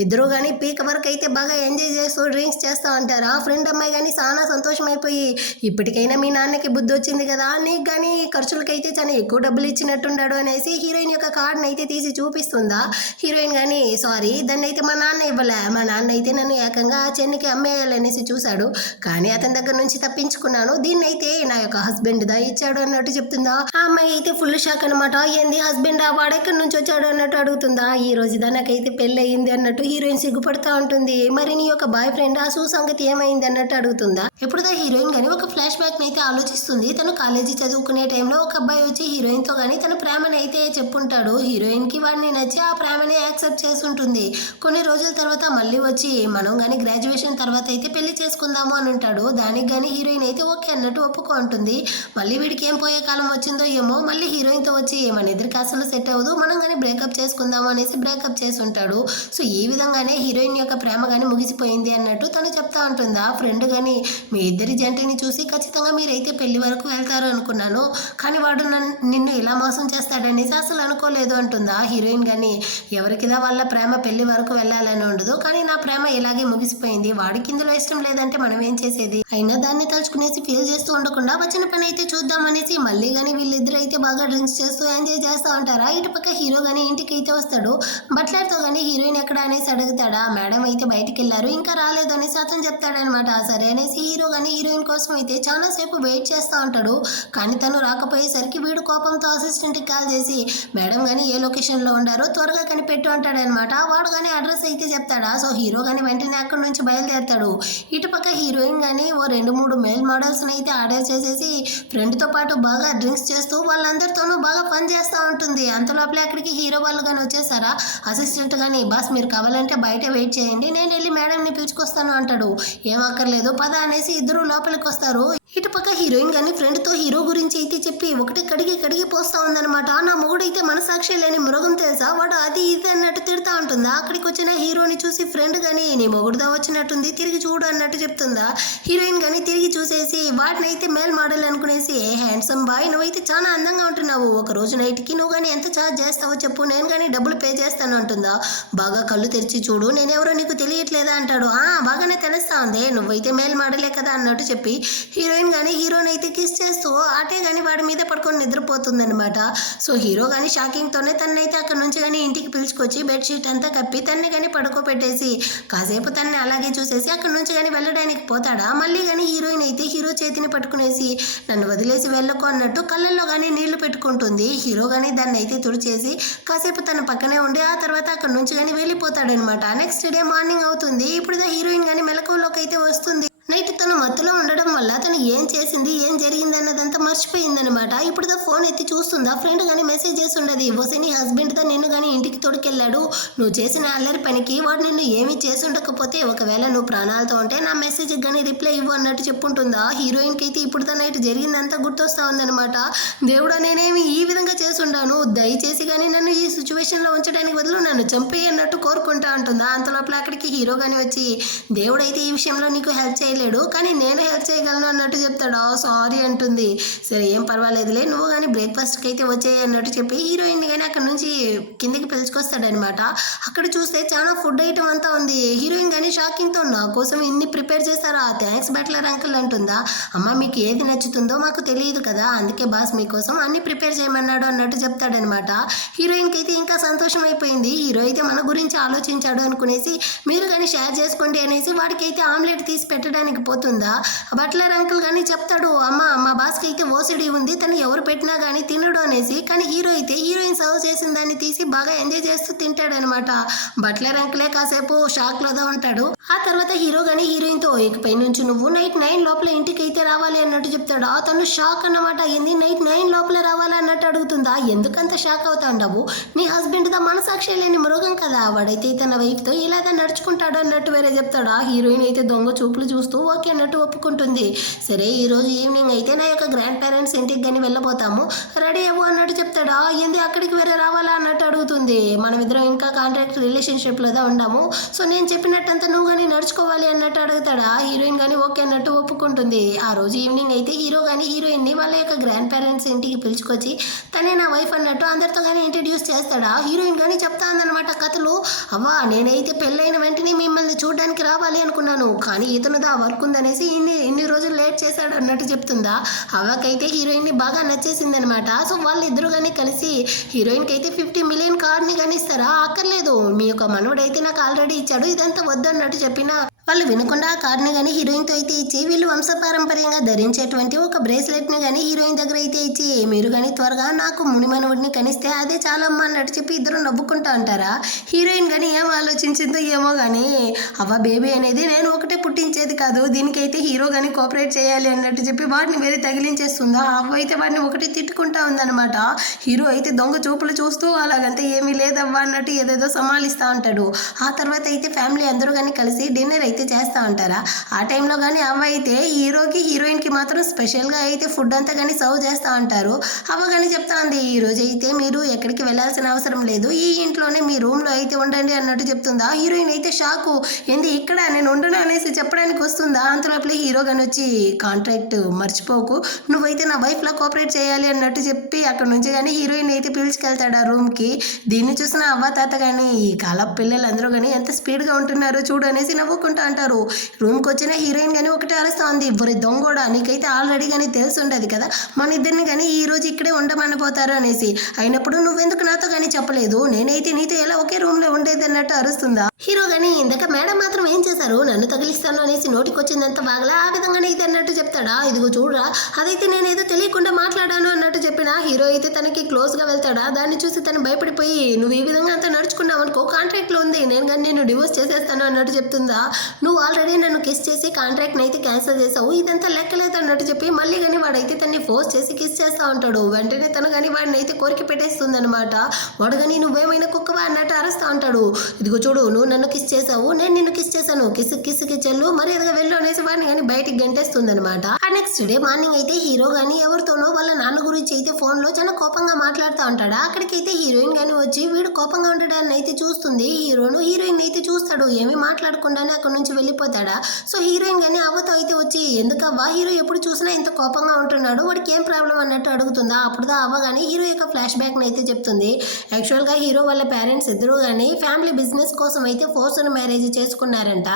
ఇద్దరు కానీ పీక్ వరకు అయితే బాగా ఎంజాయ్ చేస్తూ డ్రింక్స్ చేస్తూ ఉంటారా. ఫ్రెండ్ అమ్మాయి కానీ చాలా సంతోషం అయిపోయి, ఇప్పటికైనా మీ నాన్నకి బుద్ధి వచ్చింది కదా, నీకు కానీ ఖర్చులకైతే చాలా ఎక్కువ డబ్బులు ఇచ్చినట్టున్నాడు అనేసి హీరోయిన్ యొక్క కార్డుని అయితే తీసి చూపిస్తుందా. హీరోయిన్ కానీ సారీ దాన్ని అయితే మా నాన్న ఇవ్వలే, మా నాన్న అయితే నన్ను ఏకంగా చెన్నికి అమ్మేయాలనేసి చూశాడు, కానీ అతని దగ్గర నుంచి తప్పించుకున్నాను, దీన్ని అయితే నా యొక్క హస్బెండ్ దా ఇచ్చాడు అన్నట్టు చెప్తుందా. ఆ అమ్మాయి అయితే ఫుల్ షాక్ అనమాట. ఏంది హస్బెండ్, ఆ వాడెక్కడి నుంచి వచ్చాడు అన్నట్టు అడుగుతుందా. ఈ రోజు నాకైతే పెళ్ళి అయ్యింది అన్నట్టు హీరోయిన్ సిగ్గుపడతా ఉంటుంది. మరి నీ యొక్క బాయ్ ఫ్రెండ్ ఆ సంగతి ఏమైంది అన్నట్టు అడుగుతుందా. ఇప్పుడుదా హీరోయిన్ కానీ ఒక ఫ్లాష్ బ్యాక్ అయితే ఆలోచిస్తుంది. తను కాలేజీ చదువుకునే టైంలో ఒక అబ్బాయి వచ్చి హీరోయిన్ తో కానీ తన ప్రేమని అయితే చెప్పుంటాడు. హీరోయిన్ కి వాడిని నచ్చి ఆ ప్రేమని యాక్సెప్ట్ చేసి ఉంటుంది. కొన్ని రోజుల తర్వాత మళ్ళీ వచ్చి మనం కానీ గ్రాడ్యుయేషన్ తర్వాత అయితే పెళ్లి చేసుకుందాము అని ఉంటాడు. దానికి కానీ హీరోయిన్ అయితే ఓకే అన్నట్టు ఒప్పుకుంటుంది. మళ్ళీ వీడికి ఏం పోయే కాలం వచ్చిందో ఏమో, మళ్ళీ హీరోయిన్ తో వచ్చి మన ఇద్దరికి అసలు సెట్ అవ్వదు, మనం కానీ బ్రేకప్ చేసుకుందాము అనేసి బ్రేకప్ చేసి ఉంటాడు. సో ఈ విధంగానే హీరోయిన్ యొక్క ప్రేమ కానీ ముగిసిపోయింది అన్నట్టు తను చెప్తా ఉంటుందా. ఫ్రెండ్ కానీ మీ ఇద్దరి జంటని చూసి ఖచ్చితంగా మీరైతే పెళ్లి వరకు వెళ్తారు అనుకున్నాను, కానీ వాడు నిన్ను ఇలా మోసం చేస్తాడనేసి అసలు అనుకోలేదు అంటుందా. హీరోయిన్ కానీ ఎవరికిదా వాళ్ళ ప్రేమ పెళ్లి వరకు వెళ్ళాలని ఉండదు, కానీ నా ప్రేమ ఇలాగే ముగిసిపోయింది, వాడికి ఇందులో ఇష్టం లేదంటే మనం ఏం చేసేది, అయినా దాన్ని తలుచుకునేసి ఫీల్ చేస్తూ ఉండకుండా వచ్చిన పని అయితే చూద్దాం అనేసి మళ్ళీ కానీ వీళ్ళిద్దరు అయితే బాగా డ్రింక్స్ చేస్తూ ఎంజాయ్ చేస్తూ ఉంటారా. ఇటు పక్క హీరో కానీ ఇంటికి అయితే వస్తాడు. బట్లర్తో కానీ హీరోయిన్ ఎక్కడ అనేసి అడుగుతాడా. మేడం అయితే బయటికి వెళ్ళారు, ఇంకా రాలేదు అనేసి అతను చెప్తాడనమాట. సరే అనేసి హీరో కానీ హీరోయిన్ కోసం అయితే చాలా సేపు వెయిట్ చేస్తూ ఉంటాడు. కానీ తను రాకపోయేసరికి వీడు కోపంతో అసిస్టెంట్కి కాల్ చేసి, మేడం కానీ ఏ లొకేషన్లో ఉండారో త్వరగా కనిపెట్టు అంటాడనమాట. వాడు కానీ అడ్రస్ అయితే చెప్తాడా. సో హీరో కానీ వెంటనే అక్కడి నుంచి బయలుదేరుతాడు. ఇటుపక్క హీరోయిన్ కానీ ఓ 2-3 మేల్ మోడల్స్ని అయితే ఆర్డర్ చేసేసి ఫ్రెండ్తో పాటు బాగా డ్రింక్స్ చేస్తూ వాళ్ళందరితోనూ బాగా పని చేస్తూ ఉంటుంది. అంతలోపలే అక్కడికి హీరో వాళ్ళు కానీ వచ్చేసారా. అసిస్టెంట్ కానీ, బాస్ మీరు కావాలంటే బయట వెయిట్ చేయండి, నేను వెళ్ళి మేడంని పిలుచుకొస్తాను అంటాడు. ఏం అక్కర్లేదు పద అనేసి ఇద్దరు లోపలికి వస్తారు. ఇటుపక్క హీరోయిన్ కానీ ఫ్రెండ్తో హీరో గురించి అయితే చెప్పి ఒకటి కడిగి పోస్తా ఉందనమాట. నా మొగుడైతే మనసాక్షి లేని మృగం తెలుసా, వాడు అది ఇది అన్నట్టు తిడతా ఉంటుందా. అక్కడికి వచ్చిన హీరోని చూసి ఫ్రెండ్ కానీ నీ మొగుడుదా వచ్చినట్టుంది తిరిగి చూడు అన్నట్టు చెప్తుందా. హీరోయిన్ కానీ తిరిగి చూసేసి వాటిని అయితే మేల్ మోడల్ అనుకునేసి, ఏ హ్యాండ్సమ్ బాయ్ నువ్వైతే చాలా అందంగా ఉంటున్నావు, ఒక రోజు నైట్కి నువ్వు కానీ ఎంత ఛార్జ్ చేస్తావో చెప్పు, నేను కానీ డబ్బులు పే చేస్తాను అంటుందా. బాగా కళ్ళు తెరిచి చూడు, నేనెవరో నీకు తెలియట్లేదా అంటాడు. బాగానే తెలుస్తా ఉంది, నువ్వైతే మేల్ మోడలే కదా అన్నట్టు చెప్పి హీరోయిన్ కానీ హీరోని అయితే కిస్ చేస్తూ అటే కానీ వాడి మీద పడుకొని నిద్రపోతుంది అనమాట. సో హీరో కానీ షాకింగ్తోనే తనైతే అక్కడ నుంచి కానీ ఇంటికి పిలుచుకొచ్చి బెడ్షీట్ అంతా కప్పి తన్ని కానీ పడుకోబెట్టేసి కాసేపు తన్ని అలాగే చూసేసి అక్కడ నుంచి కానీ వెళ్ళడానికి పోతాడా. మళ్ళీ కానీ హీరోయిన్ అయితే హీరో చేతిని పట్టుకునేసి నన్ను వదిలేసి వెళ్ళకు అన్నట్టు కళ్ళల్లో కానీ నీళ్లు పెట్టుకుంటుంది. హీరో కానీ దాన్ని అయితే తుడిచేసి కాసేపు తన పక్కనే ఉండి ఆ తర్వాత అక్కడ నుంచి కానీ వెళ్ళిపోతాడనమాట. నెక్స్ట్ డే మార్నింగ్ అవుతుంది. ఇప్పుడు హీరోయిన్ కానీ మెలకువలోకి అయితే వస్తుంది. నైట్ తను మత్తులో ఉండడం వల్ల తను ఏం చేసింది ఏం జరిగింది అన్నదంతా మర్చిపోయిందనమాట. ఇప్పుడు ఫోన్ ఎత్తి చూస్తుందా. ఫ్రెండ్ కానీ మెసేజ్ చేసి ఉండదు, వసే నీ హస్బెండ్తో నిన్ను కానీ ఇంటికి తోడుకెళ్ళాడు, నువ్వు చేసిన అల్లరి పనికి వాడు నిన్ను ఏమీ చేసి ఉండకపోతే ఒకవేళ నువ్వు ప్రాణాలతో ఉంటే నా మెసేజ్కి కానీ రిప్లై ఇవ్వు అన్నట్టు చెప్పుంటుందా. హీరోయిన్కి అయితే ఇప్పుడు నైట్ జరిగిందంతా గుర్తొస్తా ఉందనమాట. దేవుడా నేనేమి ఈ విధంగా చేసి ఉండాను, దయచేసి కానీ నన్ను ఈ సిచ్యువేషన్లో ఉంచడానికి బదులు నన్ను చంపేయి అన్నట్టు కోరుకుంటా ఉంటుందా. అంతలోపల అక్కడికి హీరో కానీ వచ్చి దేవుడైతే ఈ విషయంలో నీకు హెల్ప్ చేయలేదు, కానీ నేను హెల్ప్ చేయగలను అన్నట్టు చెప్తాడు. సారీ అంటుంది. సరే ఏం పర్వాలేదులే, నువ్వు కానీ బ్రేక్ఫాస్ట్కి అయితే వచ్చేయి అన్నట్టు చెప్పి హీరోయిన్ కానీ అక్కడ నుంచి కిందకి పిలుచుకొస్తాడనమాట. అక్కడ చూస్తే చాలా ఫుడ్ ఐటమ్ అంతా ఉంది. హీరోయిన్ కానీ షాకింగ్తో నా కోసం ఇన్ని ప్రిపేర్ చేస్తారా, థ్యాంక్స్ బట్లర్ అంకుల్ అంటుందా. అమ్మ మీకు ఏది నచ్చుతుందో మాకు తెలియదు కదా, అందుకే బాస్ మీకోసం అన్ని ప్రిపేర్ చేయమన్నాడు అన్నట్టు చెప్తాడనమాట. హీరోయిన్కి అయితే ఇంకా సంతోషం అయిపోయింది. హీరో అయితే మన గురించి ఆలోచించాడు అనుకునేసి మీరు కానీ షేర్ చేసుకోండి అనేసి వాడికి అయితే ఆమ్లెట్ తీసి పెట్టడానికి పోతుందా. బట్లర్ అంకుల్ కానీ చెప్తాడు, అమ్మ మా బాస్కి అయితే ఓసిడి ఉంది, తను ఎవరు పెట్టినా కానీ తినడు అనేసి. కానీ హీరో అయితే హీరోయిన్ సర్వ్ చేసిన దాన్ని తీసి బాగా ఎంజాయ్ చేస్తూ తింటాడనమాట. బట్లర్ అంకులే కాసేపు షాక్లోదా ఉంటాడు. ఆ తర్వాత హీరో కానీ హీరోయిన్తో ఇకపై నుంచి నువ్వు నైట్ 9 లోపల ఇంటికి అయితే రావాలి అన్నట్టు చెప్తాడు. తను షాక్ అన్నమాట. ఏంది నైట్ 9 లోపల రావాలి అన్నట్టు అడుగుతుందా. ఎందుకంత షాక్ అవుతాండవు, నీ హస్బెండ్ దా మనసాక్షి లేని మృగం కదా, వాడైతే తన వైఫ్తో ఇలాగా నడుచుకుంటాడు అన్నట్టు వేరే చెప్తాడా. హీరోయిన్ అయితే దొంగ చూపులు చూస్తూ ఓకే అన్నట్టు ఒప్పుకుంటుంది. సరే ఈరోజు ఈవినింగ్ అయితే నా యొక్క గ్రాండ్ పేరెంట్స్ ఇంటికి కానీ వెళ్ళబోతాము, రెడీ అవ్వు అన్నట్టు చెప్తాడా. ఏంది అక్కడికి వేరే రావాలా అన్నట్టు అడుగుతుంది. మనమిద్దరం ఇంకా కాంట్రాక్ట్ రిలేషన్షిప్లోదా ఉండాము, సో నేను చెప్పినట్టంతా నువ్వు కానీ నడుచుకోవాలి అన్నట్టు అడుగుతాడా. హీరోయిన్ కానీ ఓకే అన్నట్టు ఒప్పుకుంటుంది. ఆ రోజు ఈవినింగ్ అయితే హీరో కానీ హీరోయిన్ని వాళ్ళ యొక్క గ్రాండ్ పేరెంట్స్ ఇంటికి పిలుచుకొచ్చి తనే నా వైఫ్ అన్నట్టు అందరితో కానీ ఇంట్రడ్యూస్ చేస్తాడా. హీరోయిన్ కానీ చెప్తా అందనమాట కథలు. అవ్వా నేనైతే పెళ్ళైన వెంటనే మిమ్మల్ని చూడడానికి రావాలి అనుకున్నాను, కానీ ఇతనుదా వర్క్ ఉందనేసి ఇన్ని రోజులు లేట్ చేశాడు అన్నట్టు చెప్తుందా. అవ్వకైతే హీరోయిన్ని బాగా నచ్చేసిందనమాట. సో వాళ్ళిద్దరూ కానీ కలిసి హీరోయిన్కి అయితే 50 మిలియన్ కార్డ్ని కానీ ఇస్తారా. అక్కర్లేదు, మీ యొక్క మనవడైతే నాకు ఆల్రెడీ ఇచ్చాడు, ఇదంతా వద్దు అన్నట్టు చెప్పినా వాళ్ళు వినకుండా ఆ కార్డ్ని కానీ హీరోయిన్తో అయితే ఇచ్చి వీళ్ళు వంశపారంపర్యంగా ధరించేటువంటి ఒక బ్రేస్లెట్ని కానీ హీరోయిన్ దగ్గర అయితే ఇచ్చి మీరు కానీ త్వరగా నాకు మునిమనుడిని కనిస్తే అదే చాలమ్మా అన్నట్టు చెప్పి ఇద్దరు నవ్వుకుంటా ఉంటారా. హీరోయిన్ కానీ ఏం ఆలోచించిందో ఏమో కానీ అవ్వ బేబీ అనేది నేను ఒకటే పుట్టించేది కాదు, దీనికైతే హీరో కానీ కోఆపరేట్ చేయాలి అన్నట్టు చెప్పి వాడిని వేరే తగిలించేస్తుందా. అవ్వ అయితే వాడిని ఒకటి తిట్టుకుంటా ఉందన్నమాట. హీరో అయితే దొంగ చూపులు చూస్తూ అలాగంతా ఏమీ లేదవ్వా అన్నట్టు ఏదేదో సమాలిస్తూ ఉంటాడు. ఆ తర్వాత అయితే ఫ్యామిలీ అందరూ కానీ కలిసి డిన్నర్ అయితే చేస్తూ ఉంటారా. ఆ టైంలో కానీ అవ్వ అయితే హీరోకి హీరోయిన్కి మాత్రం స్పెషల్గా అయితే ఫుడ్ అంతా కానీ సర్వ్ చేస్తూ ఉంటారు. అవ్వ కానీ చెప్తా ఉంది, ఈరోజు అయితే మీరు ఎక్కడికి వెళ్ళాల్సిన అవసరం లేదు, ఈ ఇంట్లోనే మీ రూమ్లో అయితే ఉండండి అన్నట్టు చెప్తుందా. హీరోయిన్ అయితే షాకు, ఏంది ఇక్కడ నేను ఉండను అనేసి చెప్పడానికి వస్తుందా. అంతలోపలే హీరో కానీ వచ్చి కాంట్రాక్ట్ మర్చిపోకు, నువ్వైతే నా వైఫ్లో కోఆపరేట్ చేయాలి అన్నట్టు చెప్పి అక్కడ నుంచి కానీ హీరోయిన్ అయితే పిలుచుకెళ్తాడు ఆ రూమ్కి. దీన్ని చూసిన అవ్వ తాత కానీ ఈ కాలపు పిల్లలందరూ కానీ ఎంత స్పీడ్గా ఉంటున్నారో చూడు అనేసి నవ్వుకుంటా అంటారు. రూమ్కి వచ్చిన హీరోయిన్ కానీ ఒకటే అరుస్తా ఉంది, ఇవ్వరి దొంగోడా నీకైతే ఆల్రెడీ కానీ తెలిసి ఉండదు కదా మన ఇద్దరిని కానీ ఈ రోజు ఇక్కడే ఉండమనిపోతారు అనేసి, అయినప్పుడు నువ్వెందుకు నాతో కానీ చెప్పలేదు, నేనైతే నీతో ఎలా ఒకే రూమ్లో ఉండేది అన్నట్టు అరుస్తుందా. హీరో కానీ ఇందాక మేడం మాత్రం ఏం చేశారు, నన్ను తగిలిస్తాను అనేసి నోటికి వచ్చిందంత బాగలా ఆ విధంగానే ఇది అన్నట్టు చెప్తాడా. ఇదిగో చూడరా అదైతే నేనేదో తెలియకుండా మాట్లాడాను అన్నట్టు చెప్పిన హీరో అయితే తనకి క్లోజ్గా వెళ్తాడా. దాన్ని చూసి తను భయపడిపోయి నువ్వు ఈ విధంగా అంతా నడుచుకున్నావు అనుకో కాంట్రాక్ట్లో ఉంది, నేను కానీ నేను డివోర్స్ చేసేస్తాను అన్నట్టు చెప్తుందా. నువ్వు ఆల్రెడీ నన్ను కిస్ చేసి కాంట్రాక్ట్ని అయితే క్యాన్సిల్ చేసావు, ఇదంతా లెక్కలేదు అన్నట్టు చెప్పి మళ్ళీ కానీ వాడైతే తన్ని ఫోర్స్ చేసి కిస్ చేస్తూ ఉంటాడు. వెంటనే తను కానీ వాడిని అయితే కోరిక పెట్టేస్తుంది అనమాట. వాడు కానీ నువ్వేమైనా కుక్కవా అన్నట్టు అరుస్తూ ఉంటాడు. ఇదిగో చూడు నువ్వు నన్ను కిస్ చేసావు, నేను నిన్ను కిస్ చేశాను, కిస్కి చెల్లు మరి ఎదుగా వెళ్ళు అనేసి వాడిని కానీ బయటికి గంటేస్తుంది అనమాట. ఆ నెక్స్ట్ డే మార్నింగ్ అయితే హీరో కానీ ఎవరితోనో వాళ్ళ నాన్న గురించి అయితే ఫోన్లో చాలా కోపంగా మాట్లాడుతూ ఉంటాడు. అక్కడికైతే హీరోయిన్ కానీ వచ్చి వీడు కోపంగా ఉండడాన్ని అయితే చూస్తుంది. హీరోయిన్ అయితే చూస్తాడు, ఏమీ మాట్లాడకుండానే అక్కడ నుంచి వెళ్ళిపోతాడా. సో హీరోయిన్ కానీ అవ్వతో అయితే వచ్చి ఎందుకవ్వా హీరో ఎప్పుడు చూసినా ఇంత కోపంగా ఉంటున్నాడు, వాడికి ఏం ప్రాబ్లం అన్నట్టు అడుగుతుందా. అప్పుడుదా అవ్వ కానీ హీరో యొక్క ఫ్లాష్ బ్యాక్ని అయితే చెప్తుంది. యాక్చువల్గా హీరో వాళ్ళ పేరెంట్స్ ఇద్దరు కానీ ఫ్యామిలీ బిజినెస్ కోసం అయితే ఫోర్స్డ్ మ్యారేజ్ చేసుకున్నారంట.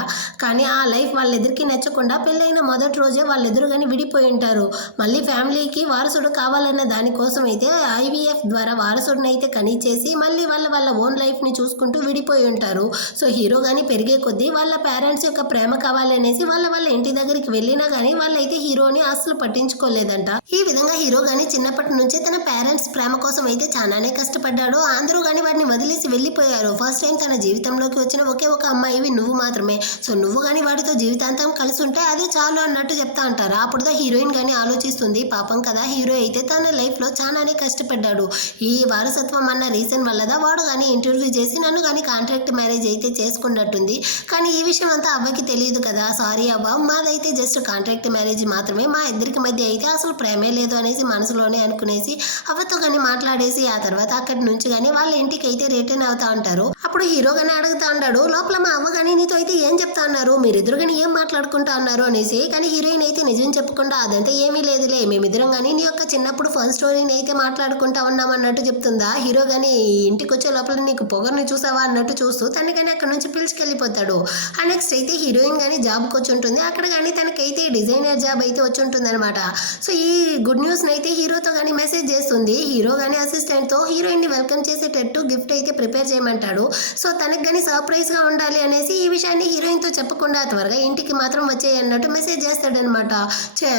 కానీ ఆ లైఫ్ వాళ్ళిద్దరికి నచ్చకుండా పెళ్ళైన మొదటి రోజే వాళ్ళిద్దరు కానీ విడిపోయి ఉంటారు. మళ్ళీ ఫ్యామిలీకి వారసుడు కావాలన్న దానికోసం అయితే ఐవీఎఫ్ ద్వారా వారసుడిని అయితే కనిచేసి మళ్ళీ వాళ్ళ ఓన్ లైఫ్ని చూసుకుంటూ విడిపోయి ఉంటారు. సో హీరో కానీ పెరిగే కొద్దీ వాళ్ళ పేరెంట్స్ యొక్క ప్రేమ కావాలనేసి వాళ్ళ ఇంటి దగ్గరికి వెళ్ళినా కానీ వాళ్ళైతే హీరోని అసలు పట్టించుకోలేదంట. ఈ విధంగా హీరో కానీ చిన్నప్పటి నుంచి తన పేరెంట్స్ ప్రేమ కోసం అయితే చాలానే కష్టపడ్డాడు. అందరూ కానీ వాడిని వదిలేసి వెళ్ళిపోయారు. ఫస్ట్ టైం తన జీవితంలోకి వచ్చిన ఒకే ఒక అమ్మాయివి నువ్వు మాత్రమే, సో నువ్వు కానీ వాడితో జీవితాంతం కలిసి ఉంటే అదే చాలు అన్నట్టు చెప్తా అంటారా. అప్పుడుదా హీరోయిన్ కానీ ఆలోచిస్తుంది, పాపం కదా హీరో అయితే తన లైఫ్లో చాలానే కష్టపడ్డాడు, ఈ వారసత్వం అన్న రీజన్ వల్లదా వాడు కానీ ఇంటర్వ్యూ చేసి నన్ను కానీ కాంట్రాక్ట్ మ్యారేజ్ అయితే చేసుకున్నట్టుంది. కానీ ఈ విషయం అంతా అవ్వకి తెలియదు కదా. సారీ అవ్వ, మాదైతే జస్ట్ కాంట్రాక్ట్ మ్యారేజ్ మాత్రమే, మా ఇద్దరికి మధ్య అయితే అసలు ప్రేమే లేదు అనేసి మనసులోనే అనుకునేసి అవ్వతో కానీ మాట్లాడేసి ఆ తర్వాత అక్కడి నుంచి కానీ వాళ్ళ ఇంటికి అయితే రిటర్న్ అవుతా ఉంటారు. అప్పుడు హీరో కానీ అడుగుతా ఉంటాడు, లోపల మా అవ్వ కానీ నీతో అయితే ఏం చెప్తా అన్నారు, మీరిద్దరు కానీ ఏం మాట్లాడుకుంటా అన్నారు అనేసి. కానీ హీరోయిన్ అయితే నిజం చెప్పకుండా అదంతా ఏమీ లేదులే, మేమిద్దరం కానీ నీ యొక్క చిన్నప్పుడు ఫన్ స్టోరీని అయితే మాట్లాడుకుంటా ఉన్నాం అన్నట్టు చెప్తుందా. హీరో కానీ ఇంటికి వచ్చే లోపల నీకు పొగర్ని చూసావా అన్నట్టు చూస్తూ తను కానీ అక్కడ నుంచి పిలుచుకెళ్ళిపోతాడు. ఆ నెక్స్ట్ అయితే హీరోయిన్ కానీ జాబ్కి వచ్చి ఉంటుంది. అక్కడ కానీ తనకైతే డిజైనర్ జాబ్ అయితే వచ్చి ఉంటుంది అనమాట. సో ఈ గుడ్ న్యూస్ని అయితే హీరోతో కానీ మెసేజ్ చేస్తుంది. హీరో కానీ అసిస్టెంట్తో హీరోయిన్ని వెల్కమ్ చేసేటట్టు గిఫ్ట్ అయితే ప్రిపేర్ చేయమంటాడు. సో తనకు కానీ సర్ప్రైజ్గా ఉండాలి అనేసి ఈ విషయాన్ని హీరోయిన్తో చెప్పకుండా త్వరగా ఇంటికి మాత్రం వచ్చేయి అన్నట్టు మెసేజ్ చేస్తాడనమాట.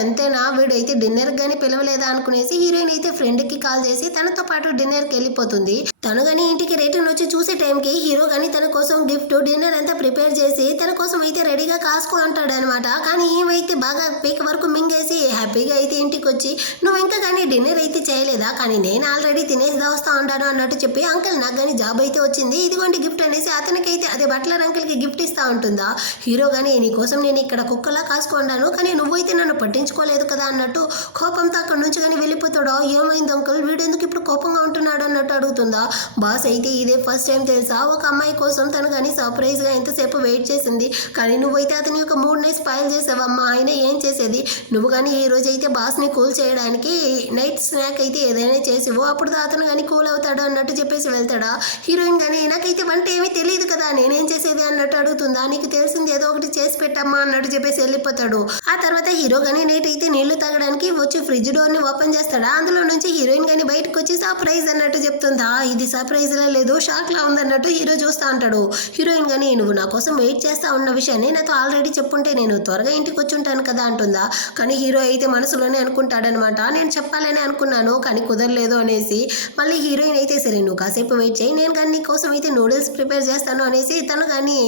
అంతేనా వీడైతే డిన్నర్కి కానీ పిలవలేదా అనుకునేసి హీరో హీరోయిన్ అయితే ఫ్రెండ్ కి కాల్ చేసి తనతో పాటు డిన్నర్ కి వెళ్ళిపోతుంది. తను గాని ఇంటికి రిటర్న్ వచ్చి చూసే టైంకి హీరో గాని తన కోసం గిఫ్ట్ డిన్నర్ అంతా ప్రిపేర్ చేసి తన కోసం అయితే రెడీగా కాసుకో అంటాడు అనమాట. కానీ ఏమైతే బాగా పీక్ వరకు మింగేసి హ్యాపీగా అయితే ఇంటికి వచ్చి నువ్వు ఇంకా కానీ డిన్నర్ అయితే చేయలేదా, కానీ నేను ఆల్రెడీ తినేసి వస్తా ఉంటాను అన్నట్టు చెప్పి అంకుల్ నాకు కానీ జాబ్ అయితే వచ్చింది ఇదిగోండి గిఫ్ట్ అనేసి అతనికైతే అదే బట్లర్ అంకుల్ కి గిఫ్ట్ ఇస్తా ఉంటుందా. హీరో గాని నీకోసం నేను ఇక్కడ కుక్కలా కాసుకున్నాను కానీ నువ్వైతే నన్ను పట్టించుకోలేదు కదా అన్నట్టు కోపంతో అక్కడ నుంచి కానీ వెళ్ళిపోతాడో. ఏమైంది అంకుల్ వీడెందుకు ఇప్పుడు కోపంగా ఉంటున్నాడు అన్నట్టు అడుగుతుందా. బాస్ అయితే ఇదే ఫస్ట్ టైం తెలుసా ఒక అమ్మాయి కోసం తను కానీ సర్ప్రైజ్ గా ఎంతసేపు వెయిట్ చేసింది, కానీ నువ్వైతే అతని యొక్క మూడ్ ని స్పాయిల్ చేసావమ్మా. ఆయన ఏం చేసేది, నువ్వు కానీ ఈ రోజు అయితే బాస్ ని కూల్ చేయడానికి నైట్ స్నాక్ అయితే ఏదైనా చేసివో అప్పుడు అతను కానీ కూల్ అవుతాడు అన్నట్టు చెప్పేసి వెళ్తాడా. హీరోయిన్ కానీ నాకైతే వంట ఏమీ తెలియదు కదా నేనేం చేసేది అన్నట్టు అడుగుతుందా. నీకు తెలిసింది ఏదో ఒకటి చేసి పెట్టమ్మా అన్నట్టు చెప్పేసి వెళ్ళిపోతాడు. ఆ తర్వాత హీరో కానీ నైట్ అయితే నీళ్లు తాగడానికి వచ్చి ఫ్రిడ్జ్ డోర్ ని ఓపెన్ చేస్తాడా. అందులో నుంచి హీరోయిన్ కానీ బయటకు వచ్చి సర్ప్రైజ్ అన్నట్టు చెప్తుందా. ఇది సర్ప్రైజ్ లా లేదు షాక్ లా ఉందన్నట్టు హీరో చూస్తా ఉంటాడు. హీరోయిన్ కానీ నువ్వు నా కోసం వెయిట్ చేస్తా ఉన్న విషయాన్ని నాతో ఆల్రెడీ చెప్పుంటే నేను త్వరగా ఇంటికి వచ్చి ఉంటాను కదా అంటుందా. కానీ హీరో అయితే మనసులోనే అనుకుంటాడనమాట నేను చెప్పాలని అనుకున్నాను కానీ కుదరలేదు అనేసి. మళ్ళీ హీరోయిన్ అయితే సరే నువ్వు కాసేపు వెయిట్ చేయి నేను కానీ నీ కోసం అయితే నూడిల్స్ ప్రిపేర్ చేస్తాను అనేసి తను కానీ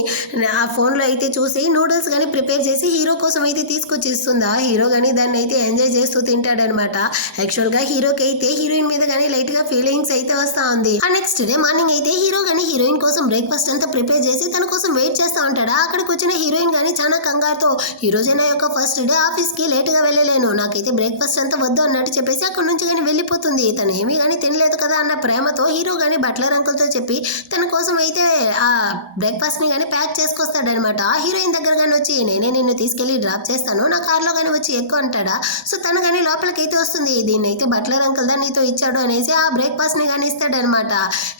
ఆ ఫోన్లో అయితే చూసి నూడిల్స్ కానీ ప్రిపేర్ చేసి హీరో కోసం అయితే తీసుకొచ్చి ఇస్తుందా. హీరో కానీ దాన్ని అయితే ఎంజాయ్ చేస్తూ తింటాడనమాట. యాక్చువల్గా హీరోకి అయితే హీరోయిన్ మీద కానీ లైట్ గా ఫీలింగ్స్ అయితే వస్తా ఉంది. ఆ నెక్స్ట్ డే మార్నింగ్ అయితే హీరో గానీ హీరోయిన్ కోసం బ్రేక్ఫాస్ట్ అంతా ప్రిపేర్ చేసి తన కోసం వెయిట్ చేస్తా ఉంటాడా. అక్కడికి వచ్చిన హీరోయిన్ గానీ చాలా కంగారుతో ఈ రోజే నా యొక్క ఫస్ట్ డే ఆఫీస్ కి లేట్ గా వెళ్ళలేను నాకైతే బ్రేక్ఫాస్ట్ అంతా వద్దు అన్నట్టు చెప్పేసి అక్కడ నుంచి కానీ వెళ్ళిపోతుంది. తను ఏమీ కానీ తినలేదు కదా అన్న ప్రేమతో హీరో గానీ బట్లర్ అంకుల్ తో చెప్పి తన కోసం అయితే ఆ బ్రేక్ఫాస్ట్ ని కానీ ప్యాక్ చేసుకొస్తాడనమాట. హీరోయిన్ దగ్గర కానీ వచ్చి నేనే నిన్ను తీసుకెళ్లి డ్రాప్ చేస్తాను నా కార్ లో కానీ వచ్చి ఎక్కువ అంటాడా. సో తను కానీ లోపలికి అయితే వస్తుంది. దీన్ని అయితే బట్లర్ అంకుల్ దా నీతో ఇచ్చాడు అనేసి ఆ బ్రేక్ఫాస్ట్ ని కానీ ఇస్తాడనమాట.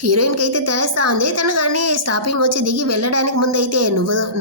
హీరోయిన్ కి అయితే తెలుస్తా ఉంది. తను కానీ స్టాపింగ్ వచ్చి దిగి వెళ్ళడానికి ముందు అయితే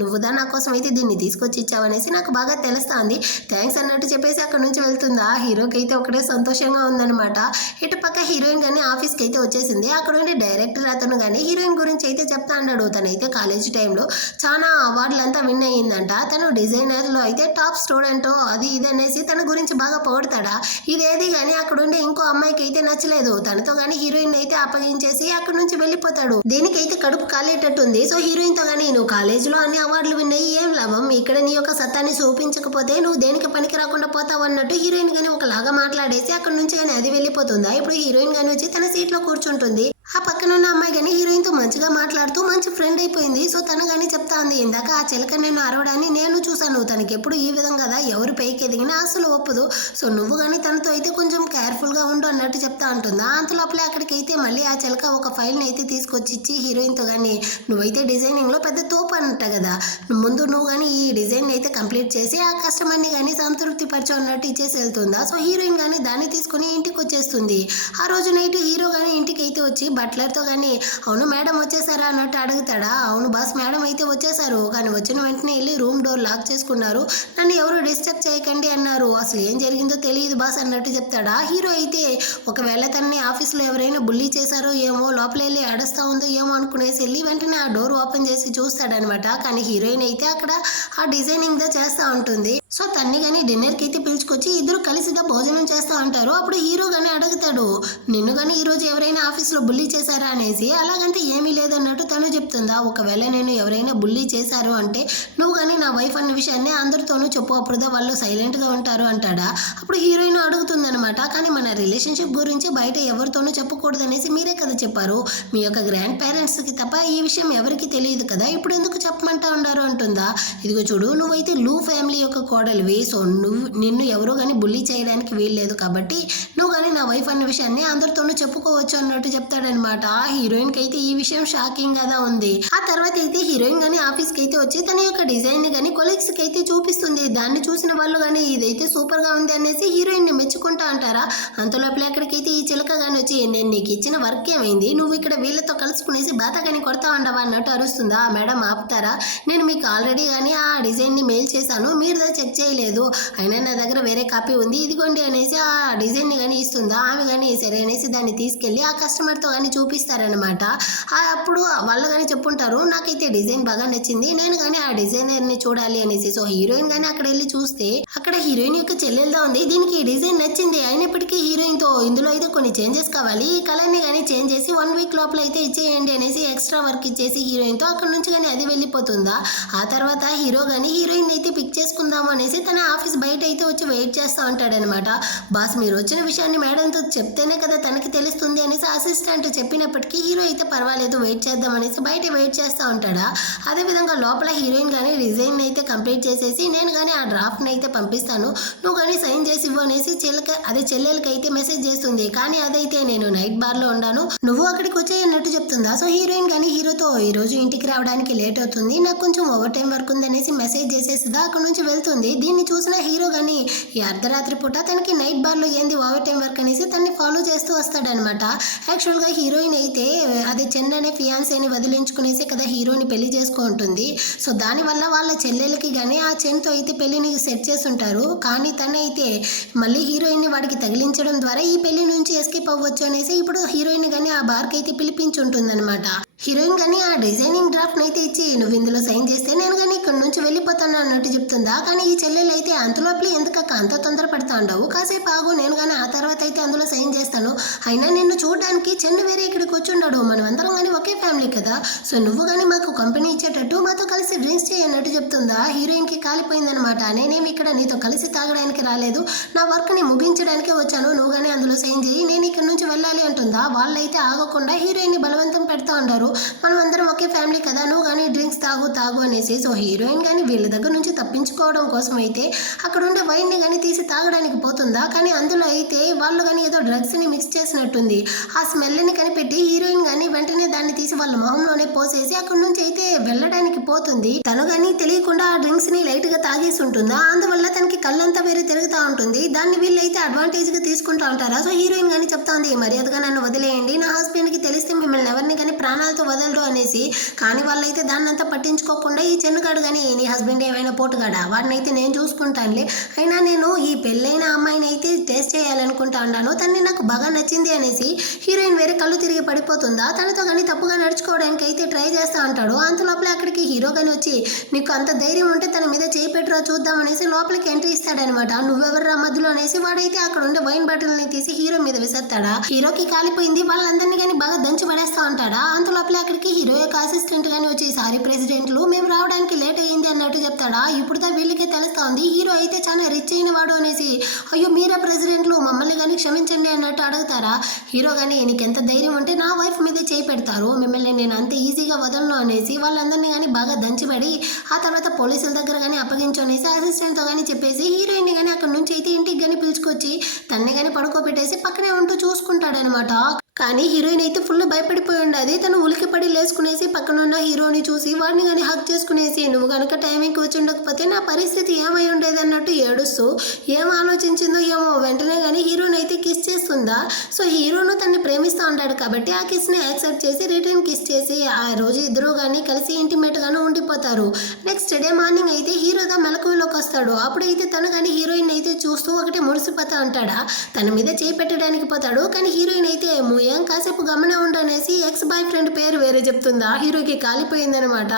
నువ్వుదా నా కోసం అయితే దీన్ని తీసుకొచ్చి ఇచ్చావనేసి నాకు బాగా తెలుస్తా ఉంది థ్యాంక్స్ అన్నట్టు చెప్పేసి అక్కడ నుంచి వెళ్తుందా. హీరోకి అయితే ఒకటే సంతోషంగా ఉందనమాట. ఇటు పక్క హీరోయిన్ కానీ ఆఫీస్కి అయితే వచ్చేసింది. అక్కడ ఉండి డైరెక్టర్ అతను కానీ హీరోయిన్ గురించి అయితే చెప్తా అన్నాడు. తనైతే కాలేజ్ టైంలో చాలా అవార్డులంతా విన్ అయ్యిందంట. తను డిజైనర్ లో అయితే టాప్ స్టూడెంట్ అది ఇది అనేసి తన గురించి బాగా పొగుడతాడా. ఇదేది కానీ అక్కడ ఉండి ఇంకో అమ్మాయికి అయితే నచ్చలేదు. తనతో కానీ హీరోయిన్ అయితే అప్పగించేసి అక్కడ నుంచి వెళ్ళిపోతాడు. దీనికైతే కడుపు కాలేటట్టుంది. సో హీరోయిన్ తో కానీ నువ్వు కాలేజీలో అన్ని అవార్డులు విన్నాయి ఏం లాభం ఇక్కడ నీ యొక్క సత్తాన్ని చూపించకపోతే నువ్వు దేనికి పనికి రాకుండా పోతావు అన్నట్టు హీరోయిన్ గానీ ఒకలాగా మాట్లాడేసి అక్కడ నుంచి కానీ అది వెళ్ళిపోతుందా. ఇప్పుడు హీరోయిన్ గానీ వచ్చి తన సీట్ లో కూర్చుంటుంది. ఆ పక్కన ఉన్న అమ్మాయి కానీ హీరోయిన్ తో మంచిగా మాట్లాడుతూ మంచి ఫ్రెండ్ అయిపోయింది. సో తను కానీ చెప్తా ఉంది ఇందాక ఆ చిలక నేను అరవడాన్ని నేను చూసాను తనకి ఎప్పుడు ఈ విధంగా కదా ఎవరు పైకి ఎదిగినా అసలు ఒప్పదు. సో నువ్వు కానీ తనతో అయితే కొంచెం కేర్ఫుల్ గా ఉండు అన్నట్టు చెప్తా ఉంటుందా. అంతలోపలే అక్కడికైతే మళ్ళీ ఆ చిలక ఒక ఫైల్ ని అయితే తీసుకొచ్చి ఇచ్చి హీరోయిన్ తో కానీ నువ్వైతే డిజైనింగ్ లో పెద్ద తోపు అంట కదా ముందు నువ్వు కానీ ఈ డిజైన్ అయితే కంప్లీట్ చేసి ఆ కస్టమర్ ని కానీ సంతృప్తి పరచు అన్నట్టు ఇచ్చేసి వెళ్తుందా. సో హీరోయిన్ కానీ దాన్ని తీసుకుని ఇంటికి వచ్చేస్తుంది. ఆ రోజు నైట్ హీరో కానీ ఇంటికి అయితే వచ్చి బట్లర్తో కానీ అవును మేడం వచ్చేసారా అన్నట్టు అడుగుతాడా. అవును బాస్ మేడం అయితే వచ్చేసారు కానీ వచ్చిన వెంటనే వెళ్ళి రూమ్ డోర్ లాక్ చేసుకున్నారు నన్ను ఎవరు డిస్టర్బ్ చేయకండి అన్నారు అసలు ఏం జరిగిందో తెలియదు బాస్ అన్నట్టు చెప్తాడా. హీరో అయితే ఒకవేళ తనని ఆఫీస్లో ఎవరైనా బుల్లీ చేశారో ఏమో లోపల వెళ్ళి అడస్తా ఉందో ఏమో అనుకునేసి వెళ్ళి వెంటనే ఆ డోర్ ఓపెన్ చేసి చూస్తాడనమాట. కానీ హీరోయిన్ అయితే అక్కడ ఆ డిజైనింగ్ దా చేస్తూ ఉంటుంది. సో తన్ని కానీ డిన్నర్కి అయితే పిలుచుకొచ్చి ఇద్దరు కలిసిగా భోజనం చేస్తూ ఉంటారు. అప్పుడు హీరో కానీ అడుగుతాడు నిన్ను కానీ ఈరోజు ఎవరైనా ఆఫీస్లో బుల్లీ చేశారా అనేసి. అలాగంటే ఏమీ లేదన్నట్టు తను చెప్తుందా. ఒకవేళ నేను ఎవరైనా బుల్లీ చేశారు అంటే నువ్వు కానీ నా వైఫ్ అన్న విషయాన్ని అందరితోనూ చెప్పు అప్పుడుదా వాళ్ళు సైలెంట్గా ఉంటారు అంటాడా. అప్పుడు హీరోయిన్ అడుగుతుందనమాట కానీ మన రిలేషన్షిప్ గురించి బయట ఎవరితోనూ చెప్పకూడదనేసి మీరే కదా చెప్పారు మీ యొక్క గ్రాండ్ పేరెంట్స్కి తప్ప ఈ విషయం ఎవరికి తెలియదు కదా ఇప్పుడు ఎందుకు చెప్పమంటా ఉండారు అంటుందా. ఇదిగో చూడు నువ్వైతే లూ ఫ్యామిలీ యొక్క కోడలివి. సో నిన్ను ఎవరో కానీ బుల్లీ చేయడానికి వీల్లేదు కాబట్టి నువ్వు కానీ నా వైఫ్ అన్న విషయాన్ని అందరితోనూ చెప్పుకోవచ్చు అన్నట్టు చెప్తాడనమాట. హీరోయిన్ కి అయితే ఈ విషయం షాకింగ్ గా ఉంది. ఆ తర్వాత అయితే హీరోయిన్ గానీ ఆఫీస్ కి అయితే వచ్చి తన యొక్క డిజైన్ ని గానీ కొలీగ్స్ కి అయితే చూపిస్తుంది. దాన్ని చూసిన వాళ్ళు గానీ ఇదైతే సూపర్ గా ఉంది అనేసి హీరోయిన్ ని మెచ్చుకుంటా అంటారా. అంతలోపల ఎక్కడికైతే ఈ చిలక గానీ వచ్చి నేను నీకు ఇచ్చిన వర్క్ ఏమైంది నువ్వు ఇక్కడ వీళ్ళతో కలుసుకునేసి బాత గానీ కొడతా ఉండవా అన్నట్టు అరుస్తుందా. మేడం ఆపుతారా నేను మీకు ఆల్రెడీ గానీ ఆ డిజైన్ ని మెయిల్ చేశాను మీరు చెక్ చేయలేదు అయినా నా దగ్గర వేరే కాపీ ఉంది ఇదిగోండి అనేసి ఆ డిజైన్ ని గానీ ఇస్తుందా. ఆమె కానీ సరే అనేసి దాన్ని తీసుకెళ్ళి ఆ కస్టమర్తో కానీ చూపిస్తారనమాట. అప్పుడు వాళ్ళు కానీ చెప్పుంటారు, నాకైతే డిజైన్ బాగా నచ్చింది, నేను కానీ ఆ డిజైనర్ని చూడాలి అనేసి. సో హీరోయిన్ కానీ అక్కడ వెళ్ళి చూస్తే అక్కడ హీరోయిన్ యొక్క చెల్లెలతో ఉంది. దీనికి ఈ డిజైన్ నచ్చింది, అయినప్పటికీ హీరోయిన్తో ఇందులో అయితే కొన్ని చేంజెస్ కావాలి, ఈ కలర్ని కానీ చేంజ్ చేసి 1 వీక్ లోపల అయితే ఇచ్చేయండి అనేసి ఎక్స్ట్రా వర్క్ ఇచ్చేసి హీరోయిన్తో అక్కడ నుంచి కానీ అది వెళ్ళిపోతుందా. ఆ తర్వాత హీరో కానీ హీరోయిన్ అయితే పిక్ చేసుకుందాము అనేసి తన ఆఫీస్ బయట అయితే వచ్చి వెయిట్ చేస్తూ ఉంటాడనమాట. బాస్ మీరు వచ్చిన విషయాన్ని మేడంతో చెప్తేనే కదా తనకి తెలుస్తుంది అనేసి అసిస్టెంట్ చెప్పినప్పటికీ హీరో అయితే పర్వాలేదు వెయిట్ చేద్దాం అనేసి బయట వెయిట్ చేస్తూ ఉంటాడా. అదేవిధంగా లోపల హీరోయిన్ కానీ డిజైన్ అయితే కంప్లీట్ చేసేసి నేను కానీ ఆ డ్రాఫ్ట్ని అయితే పంపిస్తాను, నువ్వు కానీ సైన్ చేసి ఇవ్వు అనేసి చెల్లెలకి అయితే మెసేజ్ చేస్తుంది. కానీ అదైతే నేను నైట్ బార్లో ఉన్నాను, నువ్వు అక్కడికి వచ్చేయన్నట్టు చెప్తుందా. సో హీరోయిన్ కానీ హీరోతో ఈరోజు ఇంటికి రావడానికి లేట్ అవుతుంది, నాకు కొంచెం ఓవర్ టైం వర్క్ ఉంది అనేసి మెసేజ్ చేసేసిదా అక్కడ నుంచి వెళ్తుంది. దీన్ని చూసిన హీరో కానీ ఈ అర్ధరాత్రి పూట తనకి నైట్ బార్లో ఏంది ఓవర్ టైం వర్క్ అనేసి తనని ఫాలో చేస్తూ వస్తాడనమాట. యాక్చువల్గా హీరోయిన్ అయితే అదే చెన్ అనే ఫియాన్సీని వదిలించుకునేసి కదా హీరోని పెళ్లి చేసుకుంటుంది. సో దానివల్ల వాళ్ళ చెల్లెలకి కానీ ఆ చెన్తో అయితే పెళ్లిని సెట్ చేసి ఉంటారు. కానీ తనైతే మళ్ళీ హీరోయిన్ని వాడికి తగిలించడం ద్వారా ఈ పెళ్లి నుంచి ఎస్కేప్ అవ్వచ్చు అనేసి ఇప్పుడు హీరోయిన్ కానీ ఆ బార్కి అయితే పిలిపించుంటుందన్నమాట. హీరోయిన్ కానీ ఆ డిజైనింగ్ డ్రాఫ్ట్ అయితే ఇచ్చి నువ్వు ఇందులో సైన్ చేస్తే నేను కానీ ఇక్కడ నుంచి వెళ్ళిపోతాను అన్నట్టు చెప్తుందా. కానీ ఈ చెల్లెలు అయితే అంతలోపలి ఎందుకక్క అంత తొందర పడతా ఉండవు, కాసేపు ఆగు, నేను కానీ ఆ తర్వాత అయితే అందులో సైన్ చేస్తాను, అయినా నిన్ను చూడడానికి చెన్ను వేరే ఇక్కడికి వచ్చి ఉండడు, మనం అందరం కానీ ఒకే ఫ్యామిలీ కదా, సో నువ్వు కానీ మాకు కంపెనీ ఇచ్చేటట్టు మాతో కలిసి డ్రింక్స్ చేయన్నట్టు చెప్తుందా. హీరోయిన్కి కాలిపోయిందనమాట, నేనేమి ఇక్కడ నీతో కలిసి తాగడానికి రాలేదు, నా వర్క్ని ముగించడానికే వచ్చాను, నువ్వు కానీ అందులో సైన్ చేయి, నేను ఇక్కడ నుంచి వెళ్ళాలి అంటుందా. వాళ్ళైతే ఆగకుండా హీరోయిన్ని బలవంతం పెడతా ఉంటారు, మనం అందరం ఒకే ఫ్యామిలీ కదా, నువ్వు కానీ డ్రింక్స్ తాగు అనేసి. సో హీరోయిన్ కానీ వీళ్ళ దగ్గర నుంచి తప్పించుకోవడం కోసం అయితే అక్కడ ఉండే వైన్ని కానీ తీసి తాగడానికి పోతుందా. కానీ అందులో అయితే వాళ్ళు కానీ ఏదో డ్రగ్స్ని మిక్స్ చేసినట్టుంది, ఆ స్మెల్ని కనిపెట్టి హీరోయిన్ కానీ వెంటనే దాన్ని తీసి వాళ్ళ మొహంలోనే పోసేసి అక్కడ నుంచి అయితే వెళ్ళడానికి పోతుంది. తను కానీ తెలియకుండా ఆ డ్రింక్స్ని లైట్గా తాగేసి ఉంటుందా, అందువల్ల తనకి కళ్ళంతా వేరే తిరుగుతూ ఉంటుంది. దాన్ని వీళ్ళైతే అడ్వాంటేజ్గా తీసుకుంటూ ఉంటారా. సో హీరోయిన్ కానీ చెప్తాంది, మర్యాదగా నన్ను వదిలేయండి, నా హస్బెండ్కి తెలిస్తే మిమ్మల్ని ఎవరిని కానీ ప్రాణాలతో వదలరు అనేసి. కానీ వాళ్ళైతే దాన్ని అంతా పట్టించుకోకుండా ఈ చెన్నుగాడు కానీ నీ హస్బెండ్ ఏమైనా పోటుగాడా, వాడిని అయితే నేను చూసుకుంటానులే, అయినా నేను ఈ పెళ్ళైన అమ్మాయిని అయితే టేస్ట్ చేయాలనుకుంటా ఉన్నాను, తన్ని నాకు బాగా నచ్చింది అనేసి హీరోయిన్ వేరే కళ్ళు తిరిగి పడిపోతుందా. తనతో కానీ తప్పుగా నడుచుకోవడానికి అయితే ట్రై చేస్తూ ఉంటాడు. అంత లోపల అక్కడికి హీరో కానీ వచ్చి నీకు అంత ధైర్యం ఉంటే తన మీద చేయి పెట్టురా చూద్దాం అనేసి లోపలికి ఎంట్రీ ఇస్తాడనమాట. నువ్వెవర్రా మధ్యలో అనేసి వాడైతే అక్కడ ఉండే వైన్ బాటిల్ని తీసి హీరో మీద విసర్తాడా. హీరోకి కాలిపోయింది, వాళ్ళందరినీ కానీ బాగా దంచి పడేస్తా ఉంటాడా. అంత లోపల అక్కడికి హీరో యొక్క అసిస్టెంట్ కానీ వచ్చి సారీ ప్రెసిడెంట్లు మేము రావడానికి లేట్ అయ్యింది అన్నట్టు చెప్తాడా. ఇప్పుడు వీళ్ళకే తెలుస్తా ఉంది హీరో అయితే చాలా రిచ్ అయిన వాడు అనేసి. అయ్యో మీరా ప్రెసిడెంట్లు, మమ్మల్ని కానీ క్షమించండి అన్నట్టు అడుగుతారా. హీరో కానీ నీకెంత ధైర్యం ఉంటే నా వైఫ్ మీదే చేయి పెడతారు, మిమ్మల్ని నేను అంత ఈజీగా వదలను అనేసి వాళ్ళందరినీ కానీ బాగా దంచిపడి ఆ తర్వాత పోలీసుల దగ్గర కానీ అప్పగించు అనేసి అసిస్టెంట్తో కానీ చెప్పేసి హీరోయిన్ కానీ అక్కడ నుంచి అయితే ఇంటికి కానీ పిలుచుకొచ్చి తన్ని కానీ పడుకోబెట్టేసి పక్కనే ఉంటూ చూసుకుంటాడనమాట. కానీ హీరోయిన్ అయితే ఫుల్ భయపడిపోయి ఉండదు, తను ఉలికిపడి లేసుకునేసి పక్కనున్న హీరోని చూసి వాడిని కానీ హక్ చేసుకునేసి నువ్వు కనుక టైంకి వచ్చి ఉండకపోతే నా పరిస్థితి ఏమై ఉండేది అన్నట్టు ఏడుస్తూ ఏం ఆలోచించిందో ఏమో వెంటనే కానీ హీరోని అయితే కిస్ చేస్తుందా. సో హీరోను తన్ని ప్రేమిస్తూ ఉంటాడు కాబట్టి ఆ కిస్ని యాక్సెప్ట్ చేసి రిటర్న్ కిస్ చేసి ఆ రోజు ఇద్దరు కానీ కలిసి ఇంటిమేట్గాను ఉండిపోతారు. నెక్స్ట్ డే మార్నింగ్ అయితే హీరోదా మెలకువలోకి వస్తాడు. అప్పుడైతే తను కానీ హీరోయిన్ అయితే చూస్తూ ఒకటి మురిసిపోతా ఉంటాడా, తన మీద చేయి పెట్టడానికి పోతాడు. కానీ హీరోయిన్ అయితే ఏం కాసేపు గమనం ఉండనేసి ఎక్స్ బాయ్ ఫ్రెండ్ పేరు వేరే చెప్తుందా. హీరోకి కాలిపోయిందనమాట.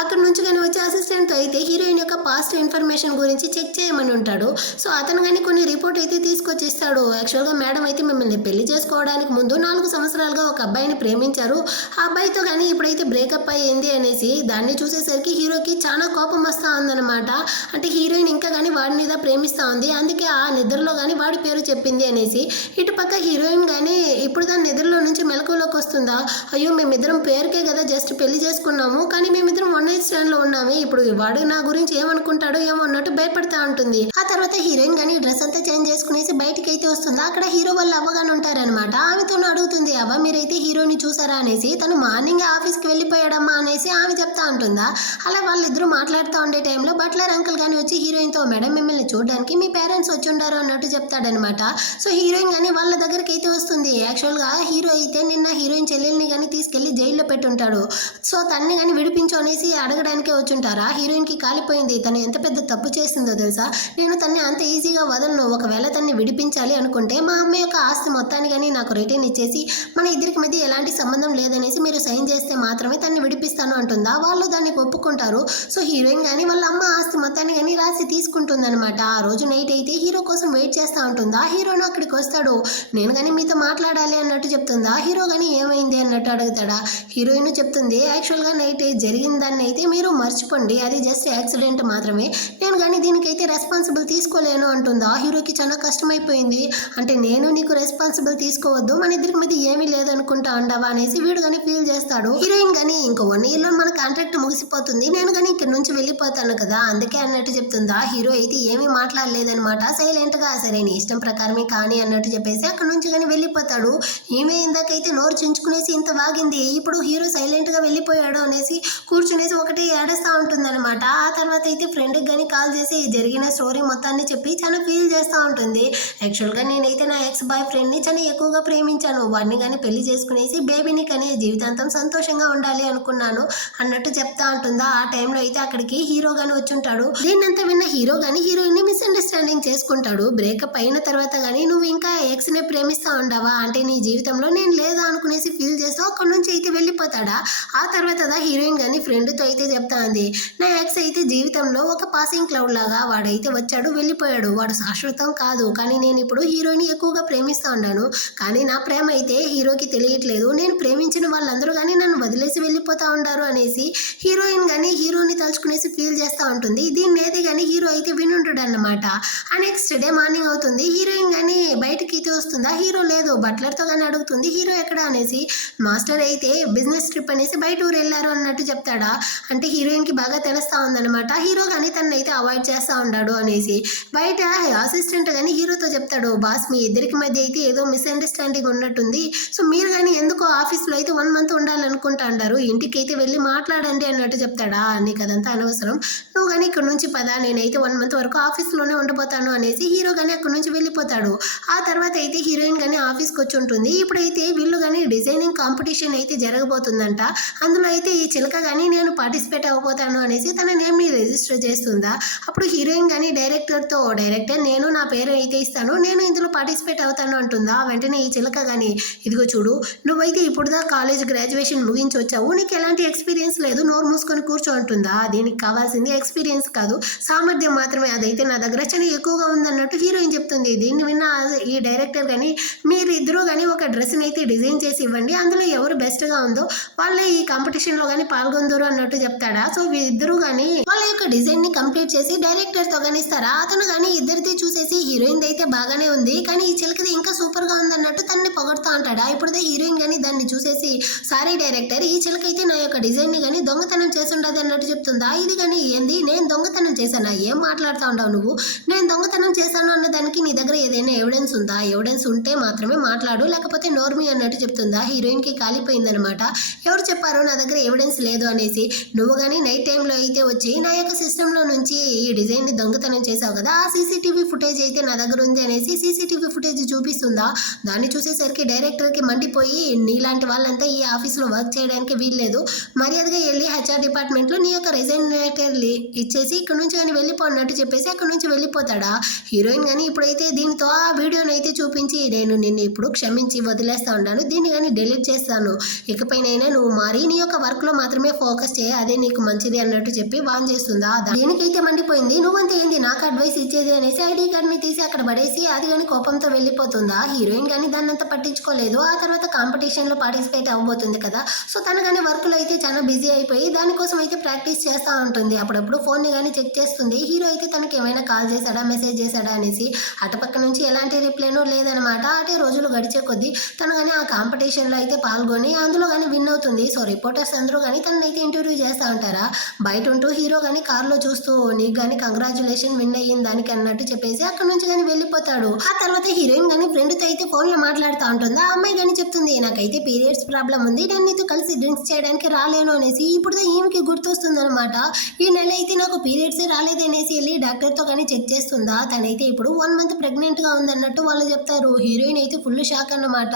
అక్కడ నుంచి కానీ వచ్చే అసిస్టెంట్తో అయితే హీరోయిన్ యొక్క పాస్ట్ ఇన్ఫర్మేషన్ గురించి చెక్ చేయమని ఉంటాడు. సో అతను కానీ కొన్ని రిపోర్ట్ అయితే తీసుకొచ్చి ఇస్తాడు. యాక్చువల్గా మేడం అయితే మిమ్మల్ని పెళ్లి చేసుకోవడానికి ముందు 4 సంవత్సరాలుగా ఒక అబ్బాయిని ప్రేమించారు, ఆ అబ్బాయితో కానీ ఇప్పుడైతే బ్రేకప్ అయ్యింది అనేసి. దాన్ని చూసేసరికి హీరోకి చాలా కోపం వస్తూ ఉందన్నమాట. అంటే హీరోయిన్ ఇంకా కానీ వాడి మీద ప్రేమిస్తూ ఉంది, అందుకే ఆ నిద్రలో కానీ వాడి పేరు చెప్పింది అనేసి. ఇటుపక్క హీరోయిన్ కానీ ఇప్పుడు దాన్ని నిద్రలో నుంచి మెలకువలోకి వస్తుందా. అయ్యో మేమిద్దరం పేరుకే కదా జస్ట్ పెళ్లి చేసుకున్నాము, కానీ మేమిద్దరం 1 నైట్ స్టాండ్లో ఉన్నామే, ఇప్పుడు వాడు నా గురించి ఏమనుకుంటాడో ఏమో అన్నట్టు భయపడతా ఉంటుంది. ఆ తర్వాత హీరోయిన్ కానీ డ్రెస్ అంతా చేంజ్ చేసుకునేసి బయటికి అయితే వస్తుందా. అక్కడ హీరో వాళ్ళ అవ్వగానే ఉంటారనమాట. ఆమెతో అడుగుతుంది, అవ్వ మీరైతే హీరోని చూసారా అనేసి. తను మార్నింగ్ ఆఫీస్కి వెళ్ళిపోయాడమ్మా అనేసి ఆమె చెప్తా ఉంటుందా. అలా వాళ్ళిద్దరూ మాట్లాడుతూ ఉండే టైంలో బట్లర్ అంకుల్ కానీ వచ్చి హీరోయిన్తో మేడం మిమ్మల్ని చూడడానికి మీ పేరెంట్స్ వచ్చి ఉండారు అన్నట్టు చెప్తాడనమాట. సో హీరోయిన్ కానీ వాళ్ళ దగ్గరికి అయితే వస్తుంది. యాక్చువల్గా హీరో అయితే నిన్న హీరోయిన్ చెల్లెల్ని కానీ తీసుకెళ్లి జైల్లో పెట్టుంటాడు. సో తన్ని కానీ విడిపించు అనేసి అడగడానికే వచ్చుంటారా. హీరోయిన్కి కాలిపోయింది, తను ఎంత పెద్ద తప్పు చేసిందో తెలుసా, నేను తన్ని అంత ఈజీగా వదలను, ఒకవేళ తన్ని విడిపించాలి అనుకుంటే మా అమ్మ యొక్క ఆస్తి మొత్తాన్ని కానీ నాకు రిటర్న్ ఇచ్చేసి మన ఇద్దరికి మధ్య ఎలాంటి సంబంధం లేదనేసి మీరు సైన్ చేస్తే మాత్రమే తన్ని విడిపిస్తాను అంటుందా. వాళ్ళు దానికి ఒప్పుకుంటారు. సో హీరోయిన్ కానీ వాళ్ళ అమ్మ ఆస్తి మొత్తాన్ని కానీ రాసి తీసుకుంటుందన్నమాట. ఆ రోజు నైట్ అయితే హీరో కోసం వెయిట్ చేస్తూ ఉంటుందా. హీరోను అక్కడికి వస్తాడు. నేను కానీ మీతో మాట్లాడాలి అన్నట్టు చెప్తుందా. హీరో కానీ ఏమైంది అన్నట్టు అడుగుతాడా. హీరోయిన్ చెప్తుంది, యాక్చువల్గా నైట్ జరిగిన దాన్ని అయితే మీరు మర్చిపోండి, అది జస్ట్ యాక్సిడెంట్ మాత్రమే, నేను కానీ దీనికైతే రెస్పాన్సిబుల్ తీసుకోలేను అంటుందా. హీరోకి చాలా కష్టమైపోయింది. అంటే నేను నీకు రెస్పాన్సిబుల్ తీసుకోవద్దు, మన ఇద్దరికి మీద ఏమీ లేదనుకుంటా అండవా అనేసి వీడు కానీ ఫీల్ చేస్తాడు. హీరోయిన్ కానీ ఇంకో 1 yearలో మన కాంట్రాక్ట్ ముగిసిపోతుంది, నేను కానీ ఇక్కడ నుంచి వెళ్ళిపోతాను కదా అందుకే అన్నట్టు చెప్తుందా. హీరో అయితే ఏమీ మాట్లాడలేదనమాట. సైలెంట్ గా సరే నీ ఇష్టం ప్రకారమే కానీ అన్నట్టు చెప్పేసి అక్కడ నుంచి కానీ వెళ్ళిపోతాడు. ఈమె ఇందాకైతే నోరు చించుకునేసి ఇంత వాగింది, ఇప్పుడు హీరో సైలెంట్ గా వెళ్ళిపోయాడు అనేసి కూర్చునేసి ఒకటి ఏడుస్తూ ఉంటుందన్నమాట. ఆ తర్వాత అయితే ఫ్రెండ్కి కానీ కాల్ చేసి జరిగిన స్టోరీ మొత్తాన్ని చెప్పి చాలా ఫీల్ చేస్తూ ఉంటుంది. యాక్చువల్గా నేనైతే నా ఎక్స్ బాయ్ ఫ్రెండ్ని చాలా ఎక్కువగా ప్రేమించాను, వాడిని కానీ పెళ్లి చేసుకునేసి బేబీని కానీ జీవితాంతం సంతోషంగా ఉండాలి అనుకున్నాను అన్నట్టు చెప్తా ఉంటుందా. ఆ టైంలో అయితే అక్కడికి హీరో గాని వచ్చుంటాడు. దీన్నంతా విన్న హీరో గాని హీరోయిన్ ని మిస్అండర్స్టాండింగ్ చేసుకుంటాడు. బ్రేకప్ అయిన తర్వాత గానీ నువ్వు ఇంకా ఎక్స్ ని ప్రేమిస్తా ఉండవా, అంటే నీ జీవితంలో నేను లేదా అనుకునేసి ఫీల్ చేస్తూ అక్కడి నుంచి అయితే వెళ్ళిపోతాడా. ఆ తర్వాత హీరోయిన్ గాని ఫ్రెండ్ తో అయితే చెప్తా ఉంది, నా ఎక్స్ అయితే జీవితంలో ఒక పాసింగ్ క్లౌడ్ లాగా, వాడైతే వచ్చాడు వెళ్ళిపోయాడు, వాడు శాశ్వతం కాదు, కానీ నేను ఇప్పుడు హీరోని ఎక్కువగా ప్రేమిస్తా ఉన్నాను, కానీ నా ప్రేమ అయితే హీరోకి తెలియట్లేదు, నేను ప్రేమించిన వాళ్ళందరూ కానీ నన్ను వదిలేసి వెళ్ళిపోతా ఉంటారు అనేసి హీరోయిన్ కానీ హీరోని తలుచుకునేసి ఫీల్ చేస్తూ ఉంటుంది. దీన్ని ఏది కానీ హీరో అయితే వినుంటాడు అన్నమాట. ఆ నెక్స్ట్ డే మార్నింగ్ అవుతుంది. హీరోయిన్ కానీ బయటకి అయితే వస్తుందా. హీరో లేదు, బట్లర్తో కానీ అడుగుతుంది హీరో ఎక్కడ అనేసి. మాస్టర్ అయితే బిజినెస్ ట్రిప్ అనేసి బయట ఊరు వెళ్ళారు అన్నట్టు చెప్తాడా. అంటే హీరోయిన్కి బాగా తెలుస్తూ ఉందన్నమాట. హీరో కానీ తనైతే అయితే అవాయిడ్ చేస్తూ ఉంటాడు అనేసి. బయట అసిస్టెంట్ కానీ హీరోతో చెప్తాడు, బాస్ మీ ఇద్దరికి మధ్య అయితే ఏదో మిస్అండర్స్టాండింగ్ ఉన్నట్టుంది, సో మీరు కానీ ఎందుకో ఆఫీస్లో అయితే 1 month ఉండాలనుకుంటా అంటారు, ఇంటికి అయితే వెళ్ళి మాట్లాడండి అన్నట్టు చెప్తాడా. నీకు అదంతా అనవసరం, నువ్వు కానీ ఇక్కడ నుంచి పదా, నేనైతే 1 month వరకు ఆఫీస్లోనే ఉండిపోతాను అనేసి హీరో కానీ అక్కడ నుంచి వెళ్ళిపోతాడు. ఆ తర్వాత అయితే హీరోయిన్ కానీ ఆఫీస్కి వచ్చి ఉంటుంది. ఇప్పుడైతే వీళ్ళు కానీ డిజైనింగ్ కాంపిటీషన్ అయితే జరగబోతుందంట. అందులో అయితే ఈ చిలక కానీ నేను పార్టిసిపేట్ అవ్వబోతాను అనేసి తన నేమ్ని రిజిస్టర్ చేస్తుందా. అప్పుడు హీరోయిన్ కానీ డైరెక్టర్తో, డైరెక్టర్ నేను నా పేరు అయితే ఇస్తాను, నేను ఇందులో పార్టిసిపేట్ అవుతాను అంటుందా. వెంటనే ఈ చిలక కానీ, ఇదిగో చూడు నువ్వైతే ఇప్పుడుదా కాలేజ్ గ్రాడ్యుయేషన్ ముగించి వచ్చావు, నీకు ఎలాంటి ఎక్స్పీరియన్స్ లేదు, నోరు మూసుకొని కూర్చో అంటుందా. దీనికి కావాల్సింది ఎక్స్పీరియన్స్ కాదు సామర్థ్యం మాత్రమే, అదైతే నా దగ్గర చాలా ఎక్కువగా ఉందన్నట్టు హీరోయిన్ చెప్తుంది. దీన్ని విన్న ఈ డైరెక్టర్ కానీ, మీరిద్దరూ కానీ ఒక డ్రెస్ని అయితే డిజైన్ చేసి ఇవ్వండి, అందులో ఎవరు బెస్ట్గా ఉందో వాళ్ళే ఈ కాంపిటీషన్లో కానీ పాల్గొందరు అన్నట్టు చెప్తాడా. సో వీరిద్దరూ కానీ వాళ్ళ యొక్క డిజైన్ని కంప్లీట్ చేసి డైరెక్టర్తో కానీ ఇస్తారా. అతను కానీ ఇద్దరిది చూసేసి హీరోయిన్ అయితే బాగానే ఉంది, కానీ ఈ చిలకది ఇంకా సూపర్గా ఉందన్నట్టు తనని పొగడుతూ ఉంటాడా. ఇప్పుడుదే హీరోయిన్ కానీ దాన్ని చూసేసి, సారీ డైరెక్టర్, ఈ చిలక అయితే నా యొక్క డిజైన్ని కానీ దొంగతనం చేస్తుండదు అన్నట్టు చెప్తుందా. ఇది కానీ ఏంది, నేను దొంగతనం చేశానా, ఏం మాట్లాడుతూ ఉంటావు నువ్వు, నేను దొంగతనం చేశాను అన్న దానికి నీ దగ్గర ఏదైనా ఎవిడెన్స్ ఉందా, ఎవిడెన్స్ ఉంటే మాత్రమే మాట్లాడు, లేకపోతే నోర్మి అన్నట్టు చెప్తుందా. హీరోయిన్కి కాలిపోయిందనమాట. ఎవరు చెప్పారు నా దగ్గర ఎవిడెన్స్ లేదు అనేసి. నువ్వు కానీ నైట్ టైంలో అయితే వచ్చి నా యొక్క సిస్టంలో నుంచి ఈ డిజైన్ని దొంగతనం చేసావు కదా, ఆ సీసీటీవీ ఫుటేజ్ అయితే నా దగ్గర ఉంది అనేసి సీసీటీవీ ఫుటేజ్ చూపిస్తుందా. దాన్ని చూసేసరికి డైరెక్టర్కి మండిపోయి, నీలాంటి వాళ్ళంతా ఈ ఆఫీస్లో వర్క్ చేయడానికి వీల్లేదు, మర్యాదగా వెళ్ళి హెచ్ఆర్ డిపార్ట్మెంట్లో నీ యొక్క రిజైన్ లెటర్ ఇచ్చేసి ఇక్కడ నుంచి కానీ వెళ్ళిపోన్నట్టు చెప్పేసి అక్కడ నుంచి వెళ్ళిపోతాడా. హీరోయిన్ కానీ ఇప్పుడైతే దీంతో ఆ వీడియోని అయితే చూపించి, నేను నిన్ను ఇప్పుడు క్షమించి వదిలేస్తా ఉన్నాను, దీన్ని కానీ డిలీట్ చేస్తాను, ఇకపైనైనా నువ్వు మారి నీ యొక్క వర్క్లో మాత్రమే ఫోకస్ చేయి, అదే నీకు మంచిది అన్నట్టు చెప్పి వాన్ చేస్తుందా. దీనికైతే మండిపోయింది, నువ్వంతా ఏంది నాకు అడ్వైస్ ఇచ్చేది అనేసి ఐడి కార్డ్ని తీసి అక్కడ పడేసి అది కానీ కోపంతో వెళ్ళిపోతుందా. హీరోయిన్ కానీ దాన్ని అంతా పట్టించుకోలేదు. ఆ తర్వాత కాంపిటీషన్లో పార్టిసిపేట్ అవ్వబోతుంది కదా, సో తను కానీ వర్క్లో అయితే చాలా బిజీ అయిపోయి దానికోసం అయితే ప్రాక్టీస్ చేస్తూ ఉంటుంది. అప్పుడప్పుడు ఫోన్ని కానీ చెక్ చేస్తుంది. హీరో అయితే తనకి ఏమైనా కాల్ చేశాడా, మెసేజ్ చేశాడా అనేసి. అటుపక్క నుంచి ఎలాంటి రిప్లైనూ లేదనమాట. అటే రోజులు గడిచే కొద్దీ తను కానీ ఆ కాంపిటీషన్లో అయితే పాల్గొని అందులో కానీ విన్ అవుతుంది. సో రిపోర్టర్స్ అందరూ కానీ తనని అయితే ఇంటర్వ్యూ చేస్తూ ఉంటారా. బయట ఉంటూ హీరో కానీ కార్లో చూస్తూ, నీకు కానీ కంగ్రాచులేషన్ విన్ అయ్యింది దానికి అన్నట్టు చెప్పేసి అక్కడ నుంచి కానీ వెళ్ళిపోతాడు. ఆ తర్వాత హీరోయిన్ కానీ ఫ్రెండ్తో అయితే ఫోన్లో మాట్లాడుతూ ఉంటుంది. ఉంటుందా. ఆ అమ్మాయి కానీ చెప్తుంది, నాకైతే పీరియడ్స్ ప్రాబ్లం ఉంది, నేను నీతో కలిసి డ్రింక్స్ చేయడానికి రాలేను అనేసి. ఇప్పుడు ఈమెకి గుర్తొస్తుంది అనమాట, ఈ నెల అయితే నాకు పీరియడ్స్ రాలేదనేసి వెళ్ళి డాక్టర్తో కానీ చెక్ చేస్తుందా. తనైతే ఇప్పుడు 1 మంత్ ప్రెగ్నెంట్గా ఉందన్నట్టు వాళ్ళు చెప్తారు. హీరోయిన్ అయితే ఫుల్ షాక్ అన్నమాట.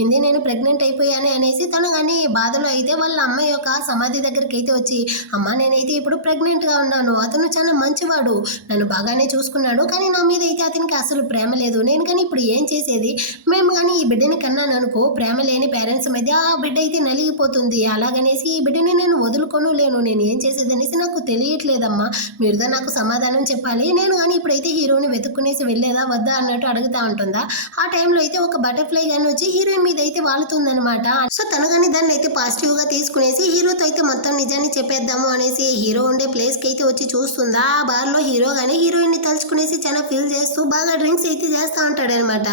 ఏంది నేను ప్రెగ్నెంట్ అయిపోయానే అనేసి. తను కానీ బాధలో అయితే వాళ్ళ అమ్మాయి యొక్క సమాధి దగ్గరికి అయితే వచ్చి, అమ్మ నేనైతే ఇప్పుడు ప్రెగ్నెంట్గా ఉన్నాను, అతను చాలా మంచివాడు, నన్ను బాగానే చూసుకున్నాడు, కానీ నా మీద అయితే అతనికి అసలు ప్రేమ లేదు, నేను కానీ ఇప్పుడు ఏం చేసేది, మేము కానీ ఈ బిడ్డని కన్నాను అనుకో, ప్రేమ లేని పేరెంట్స్ మధ్య ఆ బిడ్డ అయితే నలిగిపోతుంది, అలాగనేసి ఈ బిడ్డని నేను వదులుకొను లేను, నేను ఏం చేసేది అనేసి నాకు తెలియట్లేదమ్మా, మీరుదా నాకు సమాధానం చెప్పాలి, నేను కానీ ఇప్పుడైతే హీరోని వెతుక్కునేసి వెళ్ళేదా వద్దా అన్నట్టు అడుగుతా ఉంటుందా. ఆ టైంలో అయితే ఒక బటర్ఫ్లై కానీ వచ్చి హీరోయిన్ మీద అయితే వాలుతుందనమాట. సో తను కానీ దాన్ని అయితే పాజిటివ్గా తీసుకునేసి హీరోతో అయితే మొత్తం నిజాన్ని చెప్పేద్దాము అనేసి హీరో ఉండే ప్లేస్కి అయితే వచ్చి చూస్తుందా. ఆ బార్లో హీరో కానీ హీరోయిన్ని తలుచుకునేసి చాలా ఫీల్ చేస్తూ బాగా డ్రింక్స్ అయితే చేస్తూ ఉంటాడనమాట.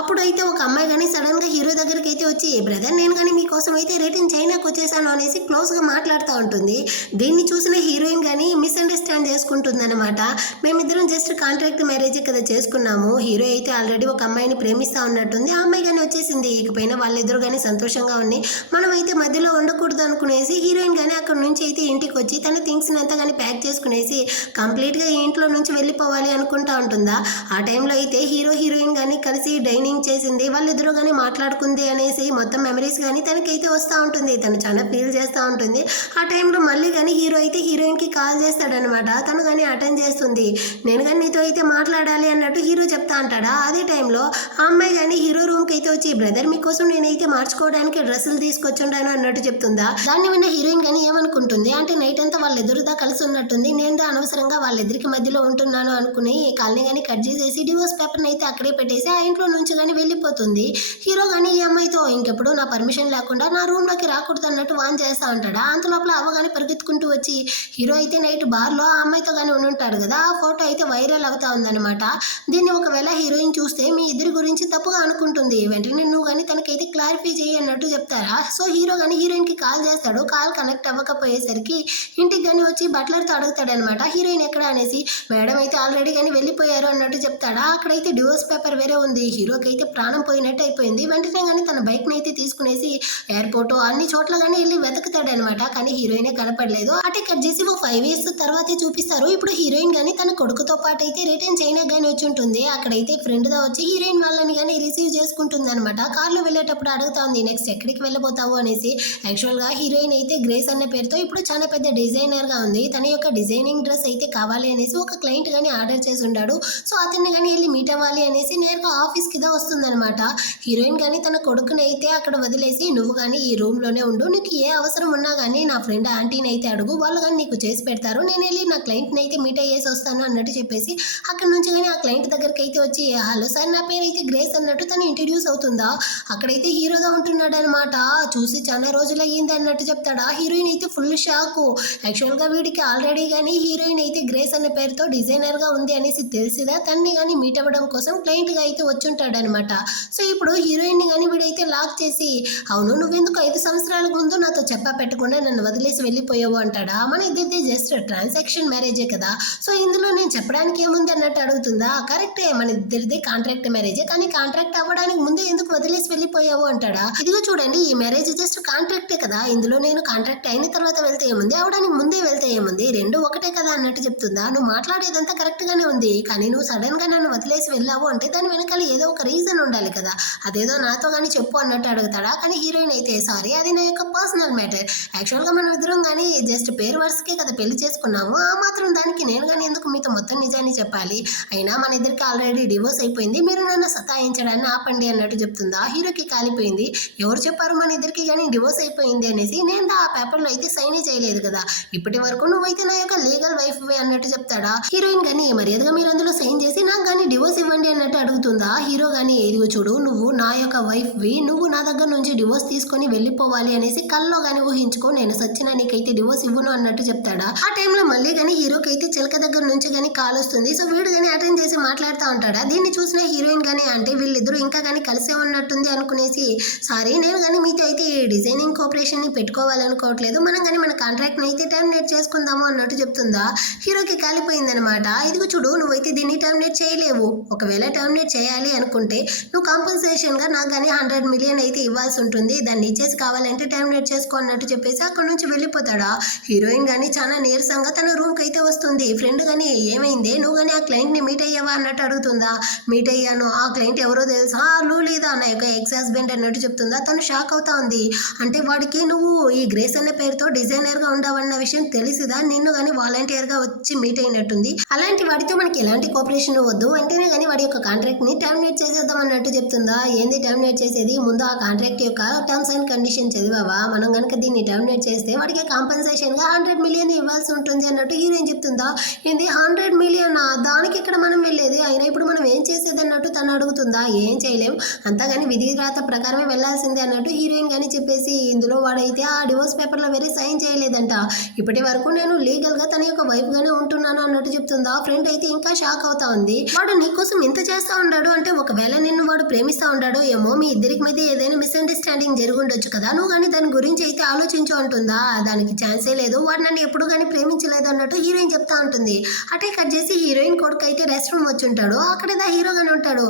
అప్పుడు అయితే ఒక అమ్మాయి కానీ సడన్గా హీరో దగ్గరికి అయితే వచ్చి, బ్రదర్ నేను కానీ మీకోసం అయితే రిటర్న్ చైనాకు వచ్చేసాను అనేసి క్లోజ్గా మాట్లాడుతూ ఉంటుంది. దీన్ని చూసిన హీరోయిన్ కానీ మిస్అండర్స్టాండ్ చేసుకుంటుంది అనమాట. మేమిద్దరం జస్ట్ కాంట్రాక్ట్ మ్యారేజ్ కదా చేసుకున్నాము, హీరో అయితే ఆల్రెడీ ఒక అమ్మాయిని ప్రేమిస్తూ ఉన్నట్టుంది, ఆ అమ్మాయి కానీ వచ్చేసింది, ఇకపైన వాళ్ళిద్దరు కానీ సంతోషంగా ఉండి మనం అయితే మధ్యలో ఉండకూడదు అనుకునేసి హీరోయిన్ కానీ అక్కడ నుంచి అయితే ఇంటికి వచ్చి తన థింగ్స్ని అంతా కానీ ప్యాక్ చేసుకునేసి కంప్లీట్గా ఈ ఇంట్లో నుంచి వెళ్ళిపోవాలి అనుకుంటా ఉంటుందా. ఆ టైంలో అయితే హీరోయిన్ కానీ కలిసి డైనింగ్ చేసింది, వాళ్ళిద్దరూ కానీ మాట్లాడుకుంది అనేసి మొత్తం మెమరీస్ కానీ తనకైతే వస్తూ ఉంటుంది, తను చాలా ఫీల్ చేస్తూ ఉంటుంది. ఆ టైంలో మళ్ళీ కానీ హీరో అయితే హీరోయిన్కి కాల్ చేస్తాడనమాట. తను కానీ అటెండ్ చేస్తుంది. నేను కానీ నీతో అయితే మాట్లాడాలి అన్నట్టు హీరో చెప్తా అంటాడా. అదే టైంలో ఆ అమ్మాయి కానీ హీరో రూమ్కి అయితే వచ్చి, బ్రదర్ మీకోసం నేనైతే మార్చుకోవడానికి డ్రెస్సులు తీసుకొచ్చుంటాను అన్నట్టు చెప్తుందా. దాన్ని విన్న హీరోయిన్ కానీ ఏమనుకుంటుంది అంటే, నైట్ అంతా వాళ్ళిద్దరుదా కలిసి ఉన్నట్టుంది, నేను అనవసరంగా వాళ్ళిద్దరికి మధ్యలో ఉంటున్నాను అనుకుని కాల్ని కానీ కట్ చేసేసి డివోర్స్ పేపర్ని అయితే అక్కడే పెట్టేసి ఆ ఇంట్లో నుంచి కానీ వెళ్ళిపోతుంది. హీరో కానీ ఈ అమ్మాయితో ఇంకెప్పుడు నా పర్మిషన్ లేకుండా నా రూమ్లోకి రాకూడదు అన్నట్టు వాన్ చేస్తా ఉంటాడా. అంత లోపల అవ్వగానే పరిగెత్తుకుంటూ వచ్చి హీరో అయితే నైట్ బార్లో ఆ అమ్మాయితో కానీ ఉంటాడు కదా, ఆ ఫోటో అయితే వైరల్ అవుతా ఉందన్నమాట. దీన్ని ఒకవేళ హీరోయిన్ చూస్తే మీ ఇద్దరి గురించి తప్పుగా అనుకుంటుంది, వెంటనే నువ్వు కానీ తనకైతే క్లారిఫై చేయి అన్నట్టు చెప్తారా. సో హీరో కానీ హీరోయిన్కి కాల్ చేస్తాడు. కాల్ కనెక్ట్ అవ్వకపోయేసరికి ఇంటికి కానీ వచ్చి బట్లర్తో అడుగుతాడనమాట, హీరోయిన్ ఎక్కడ అనేసి. మేడం అయితే ఆల్రెడీ కానీ వెళ్ళిపోయారు అన్నట్టు చెప్తాడా. అక్కడైతే డివోర్స్ పేపర్ వేరే ఉంది. హీరోకి అయితే ప్రాణం పోయినట్టు అయిపోయింది. వెంటనే కానీ తన బైక్ని అయితే తీసుకునేసి ఎయిర్పోర్ట్ అన్ని చోట్ల కానీ వెళ్ళి వెతుకుతాడనమాట. కానీ హీరోయినే కనపడలేదు. అటే కట్ చేసి 5 years తర్వాతే చూపిస్తారు. ఇప్పుడు హీరోయిన్ కానీ తన కొడుకుతో పాటు అయితే రిటర్న్ చైనా కానీ వచ్చి ఉంటుంది. అక్కడైతే ఫ్రెండ్గా వచ్చి హీరోయిన్ వాళ్ళని కానీ రిసీవ్ చేసుకుంటుంది అనమాట. కార్లో వెళ్ళేటప్పుడు అడుగుతా ఉంది, నెక్స్ట్ ఎక్కడికి వెళ్ళబోతావు అనేసి. యాక్చువల్గా హీరోయిన్ అయితే గ్రేస్ అనే పేరుతో ఇప్పుడు చాలా పెద్ద డిజైనర్గా ఉంది. తన యొక్క డిజైనింగ్ డ్రెస్ అయితే కావాలి అనేసి ఒక క్లయింట్ కానీ ఆర్డర్ చేసి ఉన్నాడు. సో అతన్ని కానీ వెళ్ళి మీట్ అవ్వాలి అనేసి నేరుగా ఆఫీస్కి దా వస్తుందన్నమాట. హీరోయిన్ కానీ తన కొడుకుని అయితే అక్కడ వదిలేసి, నువ్వు కానీ ఈ రూమ్లోనే ఉండు, నీకు ఏ అవసరం ఉన్నా కానీ నా ఫ్రెండ్ ఆంటీని అయితే అడుగు, వాళ్ళు కానీ నీకు చేసి పెడతారు, నేను వెళ్ళి నా క్లయింట్ని అయితే మీట్ అయ్యేసి వస్తాను అన్నట్టు చెప్పేసి అక్కడ నుంచి కానీ ఆ క్లయింట్ దగ్గరికి అయితే వచ్చి, హలో సార్ నా పేరు అయితే గ్రేస్ అన్నట్టు తను ఇంట్రడ్యూస్ అవుతుందా. అక్కడైతే హీరోగా ఉంటున్నాడు అనమాట. చూసి చాలా రోజులు అయ్యింది అన్నట్టు చెప్తాడా. హీరోయిన్ అయితే ఫుల్ షాకు. యాక్చువల్గా వీడికి ఆల్రెడీ కానీ హీరోయిన్ అయితే గ్రేస్ అనే పేరుతో డిజైనర్గా ఉంది అనేసి తెలిసిదా తన్ని కానీ మీట్ అవ్వడం కోసం క్లయింట్గా అయితే వచ్చి ఉంటాడనమాట. సో ఇప్పుడు హీరోయిన్ని కానీ వీడైతే లాక్ చేసి, అవును నువ్వెందుకు 5 సంవత్సరాల ముందు నాతో చెప్పా పెట్టకుండా నన్ను వదిలేసి వెళ్ళిపోయావు అంటాడా. మన ఇద్దరిది జస్ట్ ట్రాన్సాక్షన్ మ్యారేజే కదా, సో ఇందులో నేను చెప్పడానికి ఏముంది అన్నట్టు అడుగుతుందా. కరెక్టే, మన ఇద్దరిది కాంట్రాక్ట్ మ్యారేజే, కానీ కాంట్రాక్ట్ అవ్వడానికి ముందే ఎందుకు వదిలేసి వెళ్ళిపోయావు అంటాడా. ఇదిగో చూడండి, ఈ మ్యారేజ్ జస్ట్ కాంట్రాక్టే కదా, ఇందులో నేను కాంట్రాక్ట్ అయిన తర్వాత వెళ్తే ఏముంది, అవడానికి ముందే వెళ్తే ఏముంది, రెండు ఒకటే కదా అన్నట్టు చెప్తుందా. నువ్వు మాట్లాడేదంతా కరెక్ట్ గానే ఉంది, కానీ నువ్వు సడన్ గా నన్ను వదిలేసి వెళ్ళావు అంటే దాని వెనకాల ఏదో ఒక రీజన్ ఉండాలి కదా, అదేదో నాతో కానీ చెప్పు అన్నట్టు అడుగుతాడా. కానీ హీరోయిన్ అయితే, సారీ అది నా యొక్క పర్సనల్ మ్యాటర్, యాక్చువల్గా మనం ఇద్దరం కానీ జస్ట్ పేరు వర్స్కే కదా పెళ్లి చేసుకున్నాము, ఆ మాత్రం దానికి నేను కానీ ఎందుకు మీతో మొత్తం నిజాన్ని చెప్పాలి, అయినా మన ఇద్దరికి ఆల్రెడీ డివోర్స్ అయిపోయింది, మీరు నన్ను సతాయించడాన్ని ఆపండి అన్నట్టు చెప్తుందా. హీరోకి కాలిపోయింది, ఎవరు చెప్పారు మన ఇద్దరికి కానీ డివోర్స్ అయిపోయింది అనేసి, నేను ఆ పేపర్లో అయితే సైనే చేయలేదు కదా, ఇప్పటి వరకు నువ్వైతే నా యొక్క లీగల్ వైఫ్ అన్నట్టు చెప్తాడా. హీరోయిన్ కానీ మర్యాదగా మీరు అందులో సైన్ చేసి నాకు కానీ డివోర్స్ ఇవ్వండి అన్నట్టు అడుగుతుందా. హీరో కానీ, ఎదుగు చూడు నువ్వు నా యొక్క వైఫ్వి, నువ్వు నువ్వు నా దగ్గర నుంచి డివోర్స్ తీసుకొని వెళ్ళిపోవాలి అనేసి కల్లో గానీ ఊహించుకో, నేను సచ్చినా నీకైతే డివోర్స్ ఇవ్వను అన్నట్టు చెప్తాడా. ఆ టైంలో మళ్ళీ గానీ హీరోకి అయితే చిలక దగ్గర నుంచి గానీ కాల్ వస్తుంది. సో వీడు గానీ అటెండ్ చేసి మాట్లాడుతూ ఉంటాడా. దీన్ని చూసిన హీరోయిన్ గానీ అంటే వీళ్ళిద్దరూ ఇంకా గానీ కలిసే ఉన్నట్టుంది అనుకునేసి, సారీ నేను గానీ మీతో అయితే ఈ డిజైనింగ్ కోఆపరేషన్ ని పెట్టుకోవాలనుకోవట్లేదు, మనం గానీ మన కాంట్రాక్ట్ ని అయితే టర్మినేట్ చేసుకుందాము అన్నట్టు చెప్తుందా. హీరోకి కాలిపోయిందనమాట. ఇదిగో చూడు, నువ్వైతే దీన్ని టర్మినేట్ చేయలేవు. ఒకవేళ టర్మినేట్ చేయాలి అనుకుంటే నువ్వు కాంపన్సేషన్ గా నాకు గానీ 100 మిలియన్ అయితే ఇవ్వాల్సి ఉంటుంది, దాన్ని ఇచ్చేసి కావాలంటే టర్మినేట్ చేసుకో అన్నట్టు చెప్పేసి అక్కడ నుంచి వెళ్ళిపోతాడా. హీరోయిన్ గానీ చాలా నీరసంగా తన రూమ్ కి అయితే వస్తుంది. ఫ్రెండ్ గానీ ఏమైంది, నువ్వు గానీ ఆ క్లయింట్ ని మీట్ అయ్యావా అన్నట్టు అడుగుతుందా. మీట్ అయ్యాను, ఆ క్లయింట్ ఎవరో తెలుసా, లూలీదా నా యొక్క ఎక్స్ హస్బెండ్ అన్నట్టు చెప్తుందా. తను షాక్ అవుతా ఉంది. అంటే వాడికి నువ్వు ఈ గ్రేస్ అనే పేరుతో డిజైనర్ గా ఉండవన్న విషయం తెలిసిదా, నిన్ను గానీ వాలంటీర్ గా వచ్చి మీట్ అయినట్టుంది. అలాంటి వాడితో మనకి ఎలాంటి కోఆపరేషన్ వద్దు, వెంటనే గానీ వాడి యొక్క కాంట్రాక్ట్ ని టర్మినేట్ చేసేద్దాం అన్నట్టు చెప్తుందా. ఏంది టర్మినేట్ చేసేది, ముందు ఆ కాంట్రాక్ట్ యొక్క టర్మ్స్ అండ్ కండిషన్ చదివావా, మనం కనుక దీన్ని టర్మినేట్ చేస్తే వాడికి కాంపన్సేషన్ గా 100 మిలియన్ ఇవ్వాల్సి ఉంటుంది అన్నట్టు హీరోయిన్ చెప్తుందా. ఏంది 100 మిలియన్, దానికి ఇక్కడ మనం వెళ్ళేది, అయినా ఇప్పుడు మనం ఏం చేసేది అన్నట్టు తను అడుగుతుందా. ఏం చేయలేం, అంతా కానీ విధి రాత ప్రకారమే వెళ్లాల్సిందే అన్నట్టు హీరోయిన్ గానీ చెప్పేసి, ఇందులో వాడైతే ఆ డివోర్స్ పేపర్ లో వేరే సైన్ చేయలేదంట, ఇప్పటి వరకు నేను లీగల్ గా తన యొక్క వైఫ్ గానే ఉంటున్నాను అన్నట్టు చెప్తుందా. ఫ్రెండ్ అయితే ఇంకా షాక్ అవుతా ఉంది. వాడు నీకోసం ఇంత చేస్తా ఉన్నాడు అంటే ఒకవేళ నిన్ను వాడు ప్రేమిస్తా ఉన్నాడో ఏమో, మీ ఇద్దరికి మధ్య ఏదైనా మిస్అండర్స్టాండింగ్ జరుగుండొచ్చు కదా, నువ్వు కానీ దాని గురించి అయితే ఆలోచించు అంటుందా. దానికి ఛాన్సే లేదు, వాడు నన్ను ఎప్పుడు కానీ ప్రేమించలేదు అన్నట్టు హీరోయిన్ చెప్తా ఉంటుంది. అటే కట్ చేసి హీరోయిన్ కొడుకు అయితే రెస్ట్ రూమ్ వచ్చి ఉంటాడు. అక్కడే హీరో గానీ ఉంటాడు.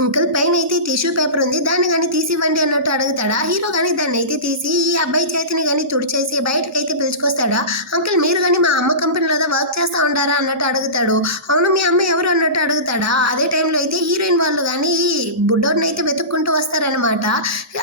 అంకుల్ పైన అయితే టిష్యూ పేపర్ ఉంది, దాన్ని కానీ తీసివ్వండి అన్నట్టు అడుగుతాడా. హీరో కానీ దాన్ని అయితే తీసి ఈ అబ్బాయి చేతిని కానీ తుడిచేసి బయటకైతే పిలుచుకొస్తాడా. అంకుల్ మీరు కానీ మా అమ్మ కంపెనీలో వర్క్ చేస్తా ఉంటారా అన్నట్టు అడుగుతాడు. అవును, మీ అమ్మ ఎవరు అన్నట్టు అడుగుతాడా. అదే టైంలో అయితే హీరోయిన్ వాళ్ళు కానీ ఈ బుడ్డోడిని అయితే వెతుక్కుంటూ వస్తారనమాట.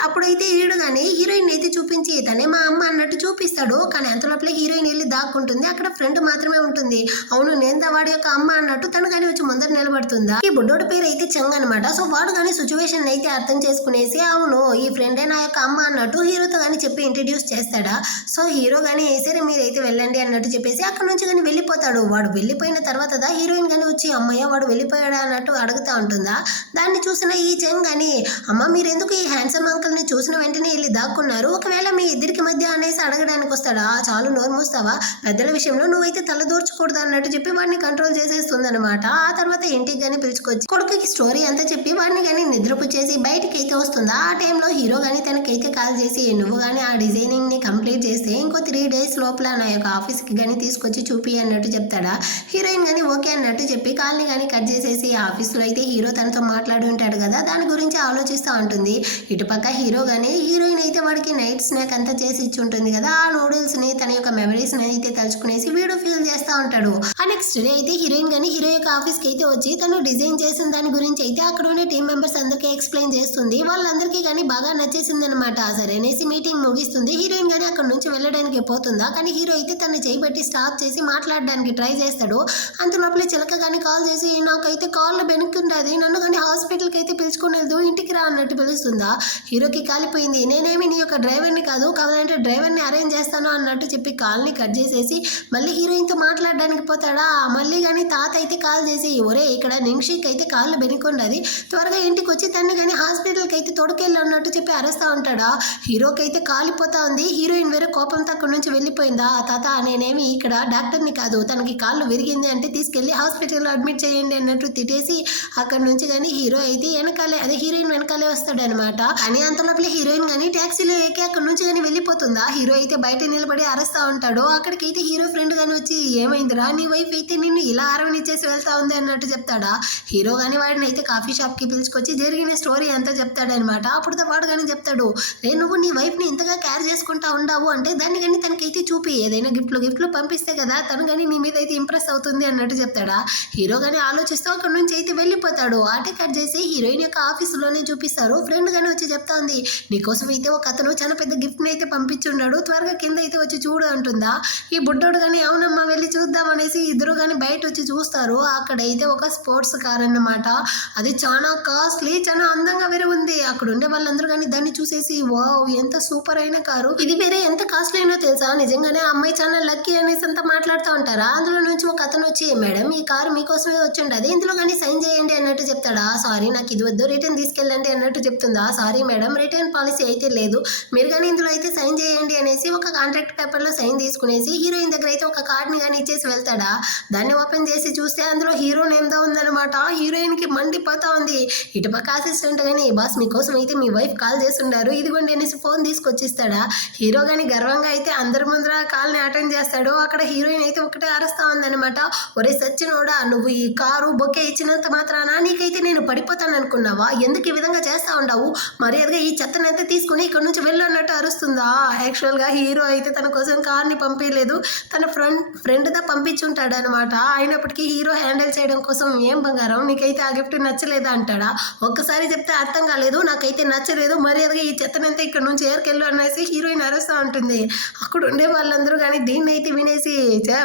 అప్పుడైతే హీరో కానీ హీరోయిన్ అయితే చూపించి తనే మా అమ్మ అన్నట్టు చూపిస్తాడు. కానీ అంతలోపలే హీరోయిన్ వెళ్ళి దాక్కుంటుంది. అక్కడ ఫ్రెండ్ మాత్రమే ఉంటుంది. అవును నేను వాడి యొక్క అమ్మ అన్నట్టు తను కానీ వచ్చి ముందర నిలబడుతుందా. ఈ బుడ్డోడి పేరు అయితే చెంగ్ అనమాట. సో వాడు కానీ సిచ్యువేషన్ అయితే అర్థం చేసుకునేసి, అవును ఈ ఫ్రెండే నా యొక్క అమ్మ అన్నట్టు హీరోతో కానీ చెప్పి ఇంట్రడ్యూస్ చేస్తాడా. సో హీరో కానీ సరే మీరైతే వెళ్ళండి అన్నట్టు చెప్పేసి అక్కడ నుంచి కానీ వెళ్ళిపోతాడు. వాడు వెళ్ళిపోయిన తర్వాత హీరోయిన్ కానీ వచ్చి అమ్మయ్య వాడు వెళ్ళిపోయాడా అన్నట్టు అడుగుతా ఉంటుందా. దాన్ని చూసిన ఈ చెంగ్ అని, అమ్మ మీరెందుకు ఈ హ్యాండ్సమ్ అంకుల్ ని చూసిన వెంటనే వెళ్ళి దాక్కున్నారు, ఒకవేళ మీ ఇద్దరికి మధ్య అనేసి అడగడానికి వస్తాడా. చాలు నోరు మూస్తావా, పెద్దల విషయంలో నువ్వైతే తలదూర్చకూడదు అన్నట్టు చెప్పి వాడిని కంట్రోల్ చేసేస్తుంది అనమాట. ఆ తర్వాత ఇంటికి కానీ పిలుచుకొచ్చి కొడుకుకి స్టోరీ అంతా చెప్పి వాడిని కానీ నిద్రపుచ్చేసి బయటికి అయితే వస్తుందా. ఆ టైంలో హీరో కానీ తనకైతే కాల్ చేసి, నువ్వు కానీ ఆ డిజైనింగ్ ని కంప్లీట్ చేస్తే ఇంకో 3 డేస్ లోపల నా యొక్క ఆఫీస్ కి కానీ తీసుకొచ్చి చూపి అన్నట్టు చెప్తాడా. హీరోయిన్ కానీ ఓకే అన్నట్టు చెప్పి కాల్ని కానీ కట్ చేసేసి ఆఫీస్లో అయితే హీరో తనతో మాట్లాడి ఉంటాడు కదా, దాని గురించి ఆలోచిస్తూ ఉంటుంది. ఇటుపక్క హీరో కానీ హీరోయిన్ అయితే వాడికి నైట్ స్నాక్ అంతా చేసి ఇచ్చి ఉంటుంది కదా, ఆ నూడిల్స్ ని తన యొక్క మెమరీస్ ని అయితే తలుచుకునేసి వీడు ఫీల్ చేస్తూ ఉంటాడు. ఆ నెక్స్ట్ డే అయితే హీరోయిన్ కానీ హీరో యొక్క ఆఫీస్ కి అయితే వచ్చి తను డిజైన్ చేసిన దాని గురించి అయితే అక్కడ ఉండే టీం మెంబర్స్ అందరికీ ఎక్స్ప్లెయిన్ చేస్తుంది. వాళ్ళందరికీ కానీ బాగా నచ్చేసింది అనమాట. సరే అనేసి మీటింగ్ ముగిస్తుంది. హీరోయిన్ కానీ అక్కడ నుంచి వెళ్ళడానికి పోతుందా, కానీ హీరో అయితే తను చేయబెట్టి స్టాప్ చేసి మాట్లాడడానికి ట్రై చేస్తాడు. అంత లోపల చిలక కానీ కాల్ చేసి, నాకైతే కాళ్ళు బెనుకుంటుంది, నన్ను కానీ హాస్పిటల్కి అయితే పిలుచుకుని వెళ్తూ ఇంటికి రా అన్నట్టు పిలుస్తుందా. హీరోకి కాలిపోయింది. నేనేమి నీ యొక్క డ్రైవర్ని కాదు, కావాలంటే డ్రైవర్ని అరేంజ్ చేస్తాను అన్నట్టు చెప్పి కాల్ని కట్ చేసేసి మళ్ళీ హీరోయిన్తో మాట్లాడడానికి పోతాడా. మళ్ళీ కానీ తాత అయితే కాల్ చేసి, ఒరే ఇక్కడ నిమిషికి అయితే కాళ్ళు బెనుకుండది, త్వరగా ఇంటికి వచ్చి తన్ని కానీ హాస్పిటల్కి అయితే తొడకెళ్ళి అన్నట్టు చెప్పి అరుస్తా ఉంటాడా. హీరోకి అయితే కాలిపోతా ఉంది. హీరోయిన్ వేరే కోపంతో అక్కడి నుంచి వెళ్ళిపోయిందా. తాత నేనేమి ఇక్కడ డాక్టర్ని కాదు, తనకి కాళ్ళు విరిగింది అంటే తీసుకెళ్లి హాస్పిటల్లో అడ్మిట్ చేయండి అన్నట్టు తిట్టేసి అక్కడ నుంచి కానీ హీరో అయితే వెనకాలే అదే హీరోయిన్ వెనకాలే వస్తాడు అనమాట. కానీ అంతలోపల హీరోయిన్ కానీ ట్యాక్సీలో ఎక్కి అక్కడ నుంచి కానీ వెళ్ళిపోతుందా. హీరో అయితే బయట నిలబడి అరుస్తా ఉంటాడు. అక్కడికైతే హీరో ఫ్రెండ్ కానీ వచ్చి, ఏమైందిరా నీ వైఫ్ అయితే నిన్ను ఇలా అరవనిచ్చేసి వెళ్తా ఉంది అన్నట్టు చెప్తాడా. హీరో కానీ వాడిని అయితే కాఫీ షాప్ కి పిలుచుకొచ్చి జరిగిన స్టోరీ అంతా చెప్తాడనమాట. అప్పుడు వాడు కానీ చెప్తాడు, నువ్వు నీ వైఫ్ ని ఇంతగా కేర్ చేసుకుంటా ఉండవు అంటే దాన్ని కానీ తనకైతే చూపి ఏదైనా గిఫ్ట్లు పంపిస్తే కదా తను కానీ నీ మీద అయితే ఇంప్రెస్ అవుతుంది అన్నట్టు చెప్తాడా. హీరో కానీ ఆలోచిస్తూ అక్కడ నుంచి అయితే వెళ్ళిపోతాడు. ఆటే కట్ చేసి హీరోయిన్ యొక్క ఆఫీసులోనే చూపిస్తారు. ఫ్రెండ్ కానీ వచ్చి చెప్తా ఉంది, నీకోసం అయితే ఒక అతను చాలా పెద్ద గిఫ్ట్ ని అయితే పంపించున్నాడు, త్వరగా కింద అయితే వచ్చి చూడు అంటుందా. ఈ బుడ్డోడు కానీ అవునమ్మా వెళ్ళి చూద్దాం అనేసి ఇద్దరు కానీ బయట వచ్చి చూస్తారు. అక్కడైతే ఒక స్పోర్ట్స్ కార్ అన్నమాట. అది చాలా కాస్ట్లీ, చాలా అందంగా వేరే ఉంది. అక్కడ ఉండే వాళ్ళందరూ కానీ దాన్ని చూసేసి, వావ్ ఎంత సూపర్ అయిన కారు, ఇది వేరే ఎంత కాస్ట్లీ అయినో తెలుసా, నిజంగానే అమ్మాయి చాలా లక్కీ అనేసి అంతా మాట్లాడుతూ ఉంటారా. అందులో నుంచి ఒక అతను వచ్చి, మేడం ఈ కారు మీకోసమే వచ్చిండదు, ఇందులో కానీ సైన్ చేయండి అన్నట్టు చెప్తాడా. సారీ నాకు ఇది వద్దు, రిటర్న్ తీసుకెళ్ళండి అన్నట్టు చెప్తుందా. సారీ మేడం, రిటర్న్ పాలసీ అయితే లేదు, మీరు కానీ ఇందులో అయితే సైన్ చేయండి అనేసి ఒక కాంట్రాక్ట్ పేపర్లో సైన్ తీసుకునేసి హీరోయిన్ దగ్గర అయితే ఒక కార్డ్ని కానీ ఇచ్చేసి వెళ్తాడా. దాన్ని ఓపెన్ చేసి చూస్తే అందులో హీరో నేమ్దో ఉందన్నమాట. హీరోయిన్కి మండిపోతా ఉంది. ఇటుపక్క అసిస్టెంట్ కానీ బాస్ మీకోసం అయితే మీ వైఫ్ కాల్ చేస్తున్నారు, ఇదిగోండి అనేసి ఫోన్ తీసుకొచ్చిస్తాడా. హీరో కానీ గర్వంగా అయితే అందరి ముందర కాల్ని అటెండ్ చేస్తాడు. అక్కడ హీరోయిన్ అయితే ఒకటే అరుస్తా ఉందన్నమాట. ఒరే సచ్చినోడా, నువ్వు ఈ కారు బొకే ఇచ్చినంత మాత్రాన నీకైతే నేను పడిపోతాను అనుకున్నావా, ఎందుకు ఈ విధంగా చేస్తా ఉండవు, మర్యాదగా ఈ చెత్తనంతా తీసుకుని ఇక్కడ నుంచి వెళ్ళు అన్నట్టు అరుస్తుందా. యాక్చువల్గా హీరో అయితే తన కోసం కార్ని పంపించలేదు, తన ఫ్రెండ్దా పంపించుంటాడు అనమాట. అయినప్పటికీ హీరో హ్యాండిల్ చేయడం కోసం ఏం బంగారం నీకైతే ఆ గిఫ్ట్ నచ్చలేదా అంటాడా. ఒక్కసారి చెప్తే అర్థం కాలేదు, నాకైతే నచ్చలేదు, మర్యాదగా ఈ చెత్తనంతా ఇక్కడ నుంచి ఏరుకెళ్ళు అనేసి హీరోయిన్ అరుస్తూ ఉంటుంది. అక్కడ ఉండే వాళ్ళందరూ కానీ దీన్ని అయితే వినేసి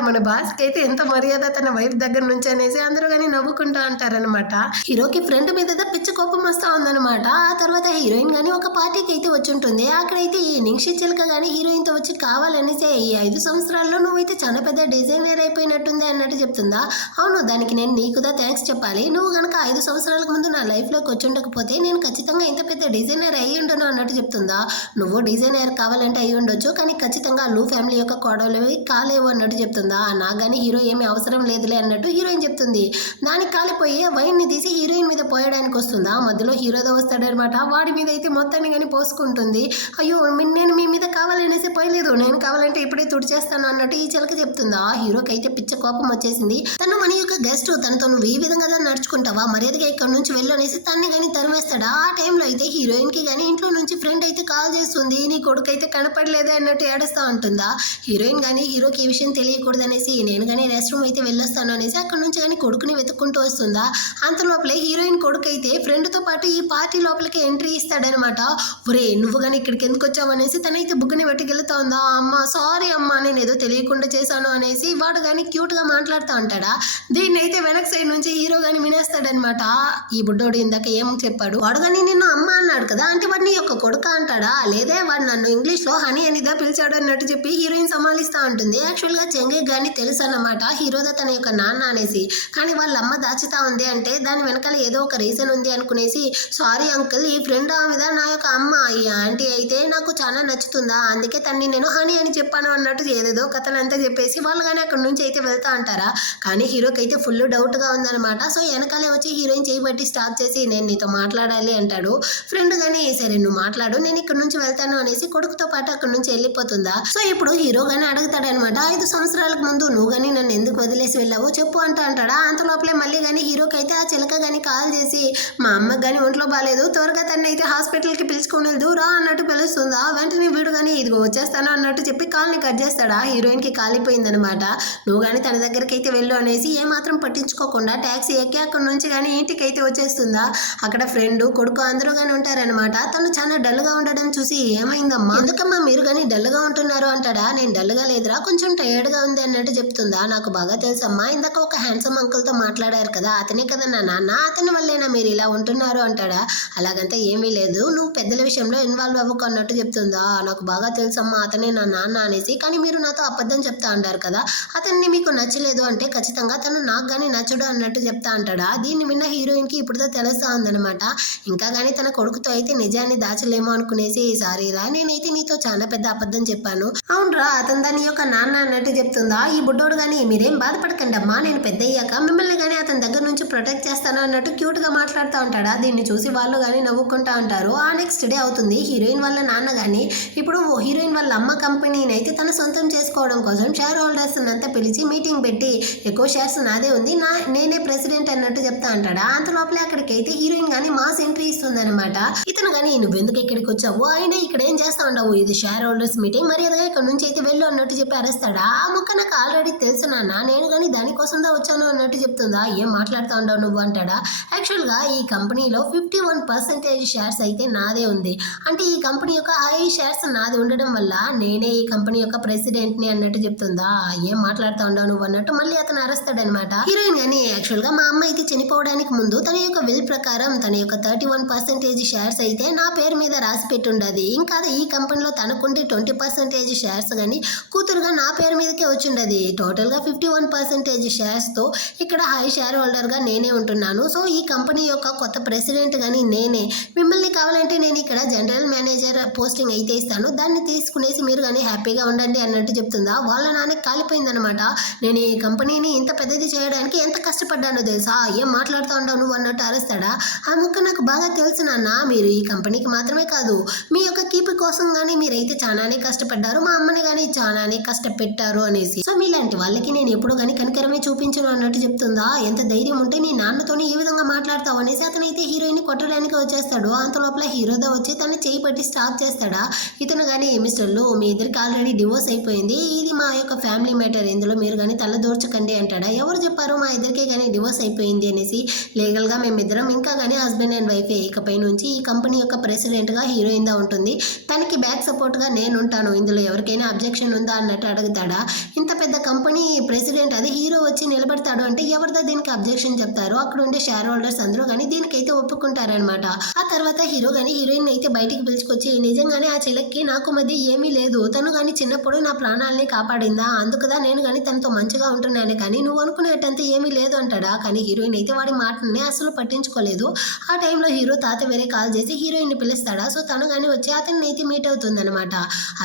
మన బాస్కి అయితే ఎంత మర్యాద తన వైఫ్ దగ్గర నుంచి అనేసి అందరూ కానీ నవ్వుకుంటా అంటారనమాట. హీరోకి ఫ్రెండ్ మీద పిచ్చి కోపం వస్తూ ఉందన్నమాట. ఆ తర్వాత హీరోయిన్ కానీ ఒక పార్టీకి అయితే వచ్చి ఉంటుంది. అక్కడైతే ఈ నింక్షి చిలక కానీ హీరోయిన్తో వచ్చి కావాలనేసి ఈ 5 సంవత్సరాల్లో నువ్వైతే చాలా పెద్ద డిజైనర్ అయిపోయినట్టుంది అన్నట్టు చెప్తుందా. అవును, దానికి నేను నీకుదా థ్యాంక్స్ చెప్పాలి, నువ్వు కనుక 5 సంవత్సరాలకు ముందు నా లైఫ్లోకి వచ్చి ఉండకపోతే నేను ఖచ్చితంగా ఇంత పెద్ద డిజైనర్ అయ్యి ఉండను అన్నట్టు చెప్తుందా. నువ్వు డిజైనర్ కావాలంటే అయ్యి ఉండొచ్చు, కానీ ఖచ్చితంగా లూ ఫ్యామిలీ యొక్క కోడలు కాలేవు అన్నట్టు చెప్తుందా. నాకు కానీ హీరో ఏమీ అవసరం లేదులే అన్నట్టు హీరోయిన్ చెప్తుంది. దానికి కాలిపోయి వైన్ని తీసి హీరోయిన్ మీద పోయడానికి వస్తుందా. మధ్యలో హీరోదో వస్తాడనమాట. వాడి మీద అయితే మొత్తాన్ని కానీ పోసుకుంటుంది. అయ్యో నేను మీ మీద కావాలనేసి పోయలేదు, నేను కావాలంటే ఇప్పుడే తుడిచేస్తాను అన్నట్టు ఈ చిలక చెప్తుందా. హీరోకి అయితే పిచ్చ కోపం వచ్చేసింది. తను మన యొక్క గెస్ట్, తనతో నువ్వు ఈ విధంగా నడుచుకుంటావా, మర్యాదగా ఇక్కడ నుంచి వెళ్ళు అనేసి తన్ని కానీ తరిమేస్తాడా. ఆ టైంలో అయితే హీరోయిన్కి కానీ ఇంట్లో నుంచి ఫ్రెండ్ అయితే కాల్ చేస్తుంది, నీ కొడుకు అయితే కనపడలేదే అన్నట్టు ఏడుస్తూ ఉంటుందా. హీరోయిన్ కానీ హీరోకి ఈ విషయం తెలియకూడదు అనేసి నేను కానీ రెస్ట్ రూమ్ అయితే వెళ్ళొస్తాను అనేసి అక్కడ నుంచి కానీ కొడుకుని వెతుక్కుంటూ వస్తుందా. అంత లోపలే హీరోయిన్ కొడుకు అయితే ఫ్రెండ్తో పాటు ఈ పార్టీ లోపలికి ఎంట్రీ ఇస్తాడనమాట. ఒరే నువ్వు కానీ ఇక్కడికి ఎందుకు వచ్చావు అనేసి తనైతే బుగ్గని పెట్టుకెళ్తా ఉందా. అమ్మ సారీ అమ్మ, నేను ఏదో తెలియకుండా చేశాను అనేసి వాడు కానీ క్యూట్గా మాట్లాడుతూ ఉంటాడా. దీన్ని అయితే వెనక్ సైడ్ నుంచి హీరో కానీ వినేస్తాడనమాట. ఈ బుడ్డోడు ఇందాక ఏం చెప్పాడు, వాడు కానీ నిన్ను అమ్మ అన్నాడు కదా, అంటే వాడిని యొక్క కొడుక అంటాడా, లేదే వాడు నన్ను ఇంగ్లీష్లో హనీ అనిదా పిలిచాడు అన్నట్టు చెప్పి హీరోయిన్ సమాలిస్తూ ఉంటుంది. యాక్చువల్గా చెంగే కానీ తెలుసు అన్నమాట హీరోదా తన యొక్క నాన్న అనేసి, కానీ వాళ్ళ అమ్మ దాచుతా ఉంది అంటే దాని వెనకాల ఏదో ఒక రీజన్ ఉంది అనుకునేసి, సారీ అంకుల్, ఈ ఫ్రెండ్ ఆమెద నా యొక్క అమ్మ, ఈ ఆంటీ అయితే నాకు చాలా నచ్చుతుందా, అందుకే తన్ని నేను హనీ అని చెప్పాను అన్నట్టు ఏదేదో కథలంతా చెప్పేసి వాళ్ళు కానీ అక్కడ నుంచి అయితే వెళ్తా అంటారా. కానీ హీరోకి అయితే ఫుల్ డౌట్గా ఉందన్నమాట. సో వెనకాలే వచ్చి హీరోయిన్ చేయబట్టి స్టాప్ చేసి నేను నీతో మాట్లాడాలి అంటాడు. ఫ్రెండ్ కానీ సరే నువ్వు మాట్లాడు, నేను ఇక్కడ నుంచి వెళ్తాను అనేసి కొడుకుతో పాటు అక్కడ నుంచి వెళ్ళిపోతుందా. సో ఇప్పుడు హీరో కానీ అడుగుతాడనమాట, 5 సంవత్సరాలకు ముందు నువ్వు కానీ నన్ను ఎందుకు వదిలేసి వెళ్ళావు చెప్పు అంటాడా. అంత లోపలే మళ్ళీ కానీ హీరోకి అయితే ఆ చిలక కానీ కాల్ చేసి మా అమ్మకి కానీ ఒంట్లో బాగాలేదు, త్వరగా తను అయితే హాస్పిటల్కి పిలుచుకొని వెళ్దు రా అన్నట్టు పిలుస్తుందా. వెంటనే వీడు కానీ ఇదిగో వచ్చేస్తాను అన్నట్టు చెప్పి కాల్ని కట్ చేస్తాడా. హీరోయిన్కి కాలిపోయిందనమాట. నువ్వు కానీ తన దగ్గరికి అయితే వెళ్ళు అనేసి ఏమాత్రం పట్టించుకోకుండా ట్యాక్సీ ఎక్కి అక్కడ నుంచి కానీ ఇంటికి అయితే వచ్చేస్తుందా. అక్కడ ఫ్రెండ్ కొడుకు అందరూ కానీ ఉంటారనమాట. తను చాలా డల్గా ఉండడం చూసి ఏమైందమ్మా, ఎందుకమ్మా మీరు కానీ డల్గా ఉంటున్నారు అంటాడా. నేను డల్గా లేదురా, కొంచెం టైర్డ్గా ఉంది అన్నట్టు చెప్తుందా. నాకు బాగా తెలుసమ్మా, ఇందాక ఒక హ్యాండ్సమ్ అంకుల్తో మాట్లాడారు కదా, అతనే కదా నా నాన్న, అతని వల్లేనా మీరు ఇలా ఉంటున్నారు అంటాడా. అలాగంతా ఏమీ లేదు, నువ్వు పెద్దల విషయంలో ఇన్వాల్వ్ అవ్వకు అన్నట్టు చెప్తుందా. నాకు బాగా తెలుసమ్మా అతనే నా నాన్న అనేసి, కానీ మీరు నాతో అబద్ధం చెప్తా అంటారు కదా, అతన్ని మీకు నచ్చలేదు అంటే ఖచ్చితంగా తను నాకు కానీ నచ్చడు అన్నట్టు చెప్తా అంటాడా. దీన్ని విన్న హీరోయిన్కి ఇప్పుడుతో తెలుస్తా ఉందనమాట. ఇంకా కానీ తన కొడుకుతో అయితే నిజాన్ని దాచలేమో అనుకునేసి, సారీరా నేనైతే నీతో చాలా పెద్ద అబద్ధం చెప్పాను, అవునరా అతను దాని యొక్క నాన్న అన్నట్టు చెప్తుందా. ఈ బుడ్డోడు కానీ మీరేం బాధపడకండి అమ్మా, నేను పెద్ద అయ్యాక మిమ్మల్ని కానీ అతని దగ్గర నుంచి ప్రొటెక్ట్ చేస్తాను అన్నట్టు క్యూట్గా మాట్లాడుతూ ఉంటాడా. దీన్ని చూసి వాళ్ళు కానీ నవ్వుకుంటా ఉంటారు. ఆ నెక్స్ట్ డే అవుతుంది. హీరోయిన్ వాళ్ళ నాన్న కానీ ఇప్పుడు హీరోయిన్ వాళ్ళ అమ్మ కంపెనీని అయితే తన సొంతం చేసుకోవడం కోసం షేర్ హోల్డర్స్ అంతా పిలిచి మీటింగ్ పెట్టి ఎక్కువ షేర్స్ నాదే ఉంది, నేనే ప్రెసిడెంట్ అన్నట్టు చెప్తా అంటాడా. అంత లోపలే అక్కడికి అయితే హీరోయిన్ కానీ మాస్ ఎంట్రీ ఇస్తుందన్నమాట. ఇతను కానీ నువ్వెందుకు ఇక్కడికి వచ్చావు, అయినా ఇక్కడ ఏం చేస్తా ఉండవు, ఇది షేర్ హోల్డర్స్ మీటింగ్, మర్యాదగా ఇక్కడ నుంచి అయితే వెళ్ళు అన్నట్టు చెప్పి అరేస్తాడా. ఆ ముక్క నాకు ఆల్రెడీ తెలుసు నాన్న, నేను కానీ దానికోసందా వచ్చాను అన్నట్టు చెప్తుందా. ఏం మాట్లాడుతూ ఉండవు నువ్వు అంటాడా. యాక్చువల్గా ఈ కంపెనీలో 51% షేర్స్ అయితే నాదే ఉంది, అంటే ఈ కంపెనీ యొక్క 5 షేర్స్ నాది ఉండడం వల్ల నేనే ఈ కంపెనీ యొక్క ప్రెసిడెంట్ని అన్నట్టు చెప్తుందా. ఏం మాట్లాడుతూ ఉండవు నువ్వు అన్నట్టు మళ్ళీ అతను అరుస్తాడనమాట. హీరోయిన్ కానీ యాక్చువల్గా మా అమ్మ అయితే చనిపోవడానికి ముందు తన యొక్క విల్ ప్రకారం తన యొక్క 31% షేర్స్ అయితే నా పేరు మీద రాసి పెట్టుండది. ఇంకా ఈ కంపెనీలో తనకుండే 20% షేర్స్ కానీ కూతురుగా నా పేరు మీదకే వచ్చిండది. టోటల్గా 51% షేర్స్తో ఇక్కడ హై షేర్ హోల్డర్గా నేనే ఉంటున్నాను. సో ఈ కంపెనీ యొక్క కొత్త ప్రెసిడెంట్ కానీ నేనే. మిమ్మల్ని కావాలంటే నేను ఇక్కడ జనరల్ మేనేజర్ పోస్టింగ్ అయితే ఇస్తాను, దాన్ని తీసుకునేసి మీరు కానీ హ్యాపీగా ఉండండి అన్నట్టు చెప్తుందా. వాళ్ళ నాన్నకి కాలిపోయిందనమాట. నేను ఈ కంపెనీని ఇంత పెద్దది చేయడానికి ఎంత కష్టపడ్డానో తెలుసా, ఏం మాట్లాడుతూ ఉంటావు నువ్వు అన్నట్టు అరుస్తాడా. ఆ ముక్క నాకు బాగా తెలుసు నాన్న, మీరు ఈ కంపెనీకి మాత్రమే కాదు మీ యొక్క కీపు కోసం కానీ మీరైతే చాలానే కష్టపడ్డారు, మా అమ్మని కానీ చాలానే కష్టపెట్టారు అనేసి. సో మీలాంటి వాళ్ళకి నేను ఎప్పుడు కానీ కనికరమే చూపించను అన్నట్టు చెప్తుందా. ఎంత ధైర్యం ఉంటే నీ నాన్నతోని ఈ విధంగా మాట్లాడతావు అనేసి అతనైతే హీరోయిన్ కొట్టడానికి వచ్చేస్తాడు. అంత లోపల హీరోతో వచ్చి తన చేయి పట్టి స్టాప్ చేస్తాడా. ఇతను కానీ మిస్టర్ లో మీ ఇద్దరికి ఆల్రెడీ డివోర్స్ అయిపోయింది, ఇది మా యొక్క ఫ్యామిలీ మ్యాటర్, ఇందులో మీరు కానీ తలదూర్చకండి అంటాడా. ఎవరు చెప్పారు మా ఇద్దరికి కానీ డివోర్స్ అయిపోయింది అనేసి. లీగల్గా మేమిద్దరం ఇంకా కానీ హస్బెండ్ అండ్ వైఫే, ఇకపై నుంచి ఈ కంపెనీ యొక్క ప్రెసిడెంట్గా హీరోయిన్ దా ఉంటుంది, తనకి బ్యాక్ సపోర్ట్గా నేను ఉంటాను, ఇందులో ఎవరికైనా అబ్జెక్షన్ ఉందా అన్నట్టు అడుగుతాడా. ఇంత పెద్ద కంపెనీ ప్రెసిడెంట్ అది హీరో వచ్చి నిలబడతాడు అంటే ఎవరిదా దీనికి అబ్జెక్షన్ చెప్తారు. అక్కడ ఉండే షేర్ హోల్డర్స్ అందరూ కానీ దీనికైతే ఒప్పుకుంటారనమాట. ఆ తర్వాత హీరో కానీ హీరోయిన్ అయితే బయటికి పిలుచుకొచ్చి నిజంగానే ఆ చెలక్కి నాకు మధ్య ఏమీ లేదు, తను కానీ చిన్నప్పుడు నా ప్రాణాలని కాపాడిందా, అందుకుదా నేను కానీ తనతో మంచిగా ఉంటున్నాను, కానీ నువ్వు అనుకునేటంత ఏమీ లేదు అంటాడా. కానీ హీరోయిన్ అయితే వాడి మాటని అసలు పట్టించుకోలేదు. ఆ టైంలో హీరో తాత వేరే కాల్ చేసి హీరోయిన్ పిలుస్తాడా. సో తను కానీ వచ్చి అతన్ని అయితే మీట్ అవుతుందన్నమాట.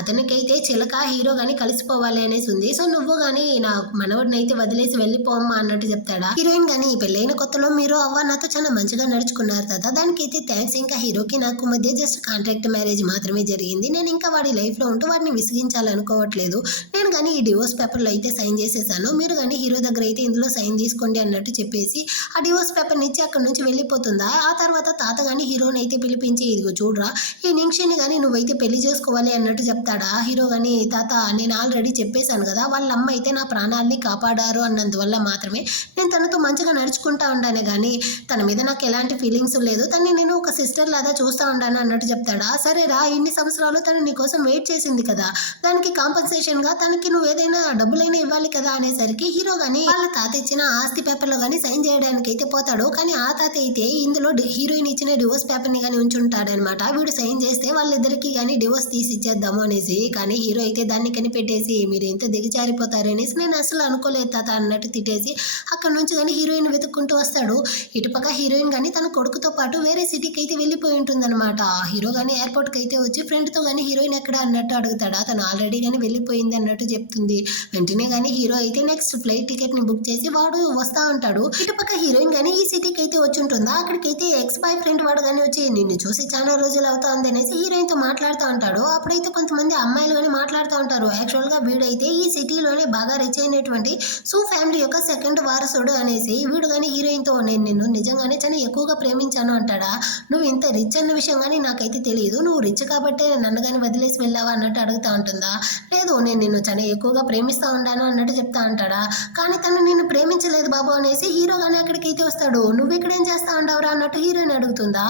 అతనికైతే చిలక హీరో కానీ కలిసిపోవాలి అనేసి ఉంది. సో నువ్వు కానీ నా మనవడిని అయితే వదిలేసి వెళ్ళిపోమ్మా అన్నట్టు చెప్తాడా. హీరోయిన్ కానీ పెళ్ళైన కొత్తలో మీరు అవ్వ నాతో చాలా మంచిగా నడుచుకున్నారు తాత, దానికైతే థ్యాంక్స్, ఇంకా హీరోకి నాకు మధ్య జస్ట్ కాంట్రాక్ట్ మ్యారేజ్ మాత్రమే జరిగింది, నేను ఇంకా వాడి లైఫ్లో ఉంటూ వాడిని విసిగించాలనుకోవట్లేదు, నేను కానీ ఈ డివోర్స్ పేపర్లో అయితే సైన్ చేసేసాను, మీరు కానీ హీరో దగ్గర అయితే ఇందులో సైన్ తీసుకోండి అన్నట్టు చెప్పేసి ఆ డివోర్స్ పేపర్ని ఇచ్చి అక్కడ నుంచి వెళ్ళిపోతుందా. ఆ తర్వాత తాత కానీ హీరోని అయితే పిలిపించి ఇదిగో చూడరా ఈ నింక్షని కానీ నువ్వైతే పెళ్లి చేసుకోవాలి అన్నట్టు చెప్తాడా. హీరో కానీ తాత నేను ఆల్రెడీ చెప్పేశాను కదా, వాళ్ళ అమ్మ అయితే నా ప్రాణాలని కాపాడారు అన్నందువల్ల మాత్రమే నేను తనతో మంచిగా నడుచుకుంటా ఉండానే కానీ తన మీద నాకు ఎలాంటి ఫీలింగ్స్ లేదు, తన్ని నేను ఒక సిస్టర్ లాగా చూస్తూ ఉంటాను అన్నట్టు చెప్తాడా. సరేరా ఇన్ని సంవత్సరాలు తను నీకోసం వెయిట్ చేసింది కదా, దానికి కాంపన్సేషన్గా తనకి నువ్వు ఏదైనా డబ్బులైనా ఇవ్వాలి కదా అనేసరికి హీరో కానీ వాళ్ళ తాత ఇచ్చిన ఆస్తి పేపర్లో కానీ సైన్ చేయడానికి అయితే పోతాడు. కానీ ఆ తాత అయితే ఇందులో హీరోయిన్ ఇచ్చిన డివోర్స్ పేపర్ని కానీ ఉంచుంటాడనమాట. వీడు సైన్ చేస్తే వాళ్ళిద్దరికి కానీ డివోర్స్ తీసి ఇచ్చేద్దాము అనేసి. కానీ హీరో అయితే దాన్ని కనిపెట్టేసి మీరు ఎంత దిగజారిపోతారు అనేసి నేను అసలు అనుకోలేదు తాత అన్నట్టు తిట్టేసి అక్కడ నుంచి కానీ హీరోయిన్ వెతుక్కుంటూ వస్తాడు. ఇటుపక్క హీరోయిన్ కానీ తన కొడుకుతో పాటు వేరే సిటీకి అయితే వెళ్ళిపోయి ఉంటుందన్నమాట. హీరో కానీ ఎయిర్పోర్ట్కి అయితే వచ్చి ఫ్రెండ్తో కానీ హీరోయిన్ ఎక్కడ అన్నట్టు అడుగుతాడా. తను ఆల్రెడీ కానీ వెళ్ళిపోయింది అన్నట్టు చెప్తుంది. వెంటనే కానీ హీరో అయితే నెక్స్ట్ ఫ్లైట్ టికెట్ని బుక్ చేసి వాడు వస్తూ ఉంటాడు. ఇటుపక్క హీరోయిన్ కానీ ఈ సిటీకి అయితే వచ్చి ఉంటుందా. అక్కడికైతే ఎక్స్ బాయ్ ఫ్రెండ్ వాడు కానీ వచ్చి నిన్ను చూసి చాలా రోజులు అవుతా ఉంది అనేసి హీరోయిన్తో మాట్లాడుతూ ఉంటాడు. అప్పుడైతే కొంతమంది అమ్మాయిలు కానీ మాట్లాడుతూ ఉంటారు. యాక్చువల్గా వీడైతే ఈ సిటీలోనే బాగా రిచ్ అయినటువంటి సో ఫ్యామిలీ యొక్క సెకండ్ వారసుడు అనేసి. వీడు కానీ హీరోయిన్తో నేను నిన్ను నిజంగానే చాలా ఎక్కువగా ప్రేమించాను అంటాడా. నువ్వు ఇంత రిచ్ అన్న విషయం కానీ నాకైతే తెలియదు, నువ్వు రిచ్ కాబట్టే నన్ను కానీ వదిలేసి వెళ్ళావా అన్నట్టు అడుగుతూ ఉంటుందా. లేదు నేను నిన్ను చాలా ఎక్కువగా ప్రేమిస్తూ ఉన్నాను అన్నట్టు చెప్తా ఉంటాడా. కానీ తను నిన్ను ప్రేమించలేదు బాబు అనేసి హీరో కానీ అక్కడికైతే వస్తాడు. నువ్వు ఇక్కడ ఏం చేస్తా ఉండవురా అన్నట్టు హీరోయిన్ అడుగుతుందా.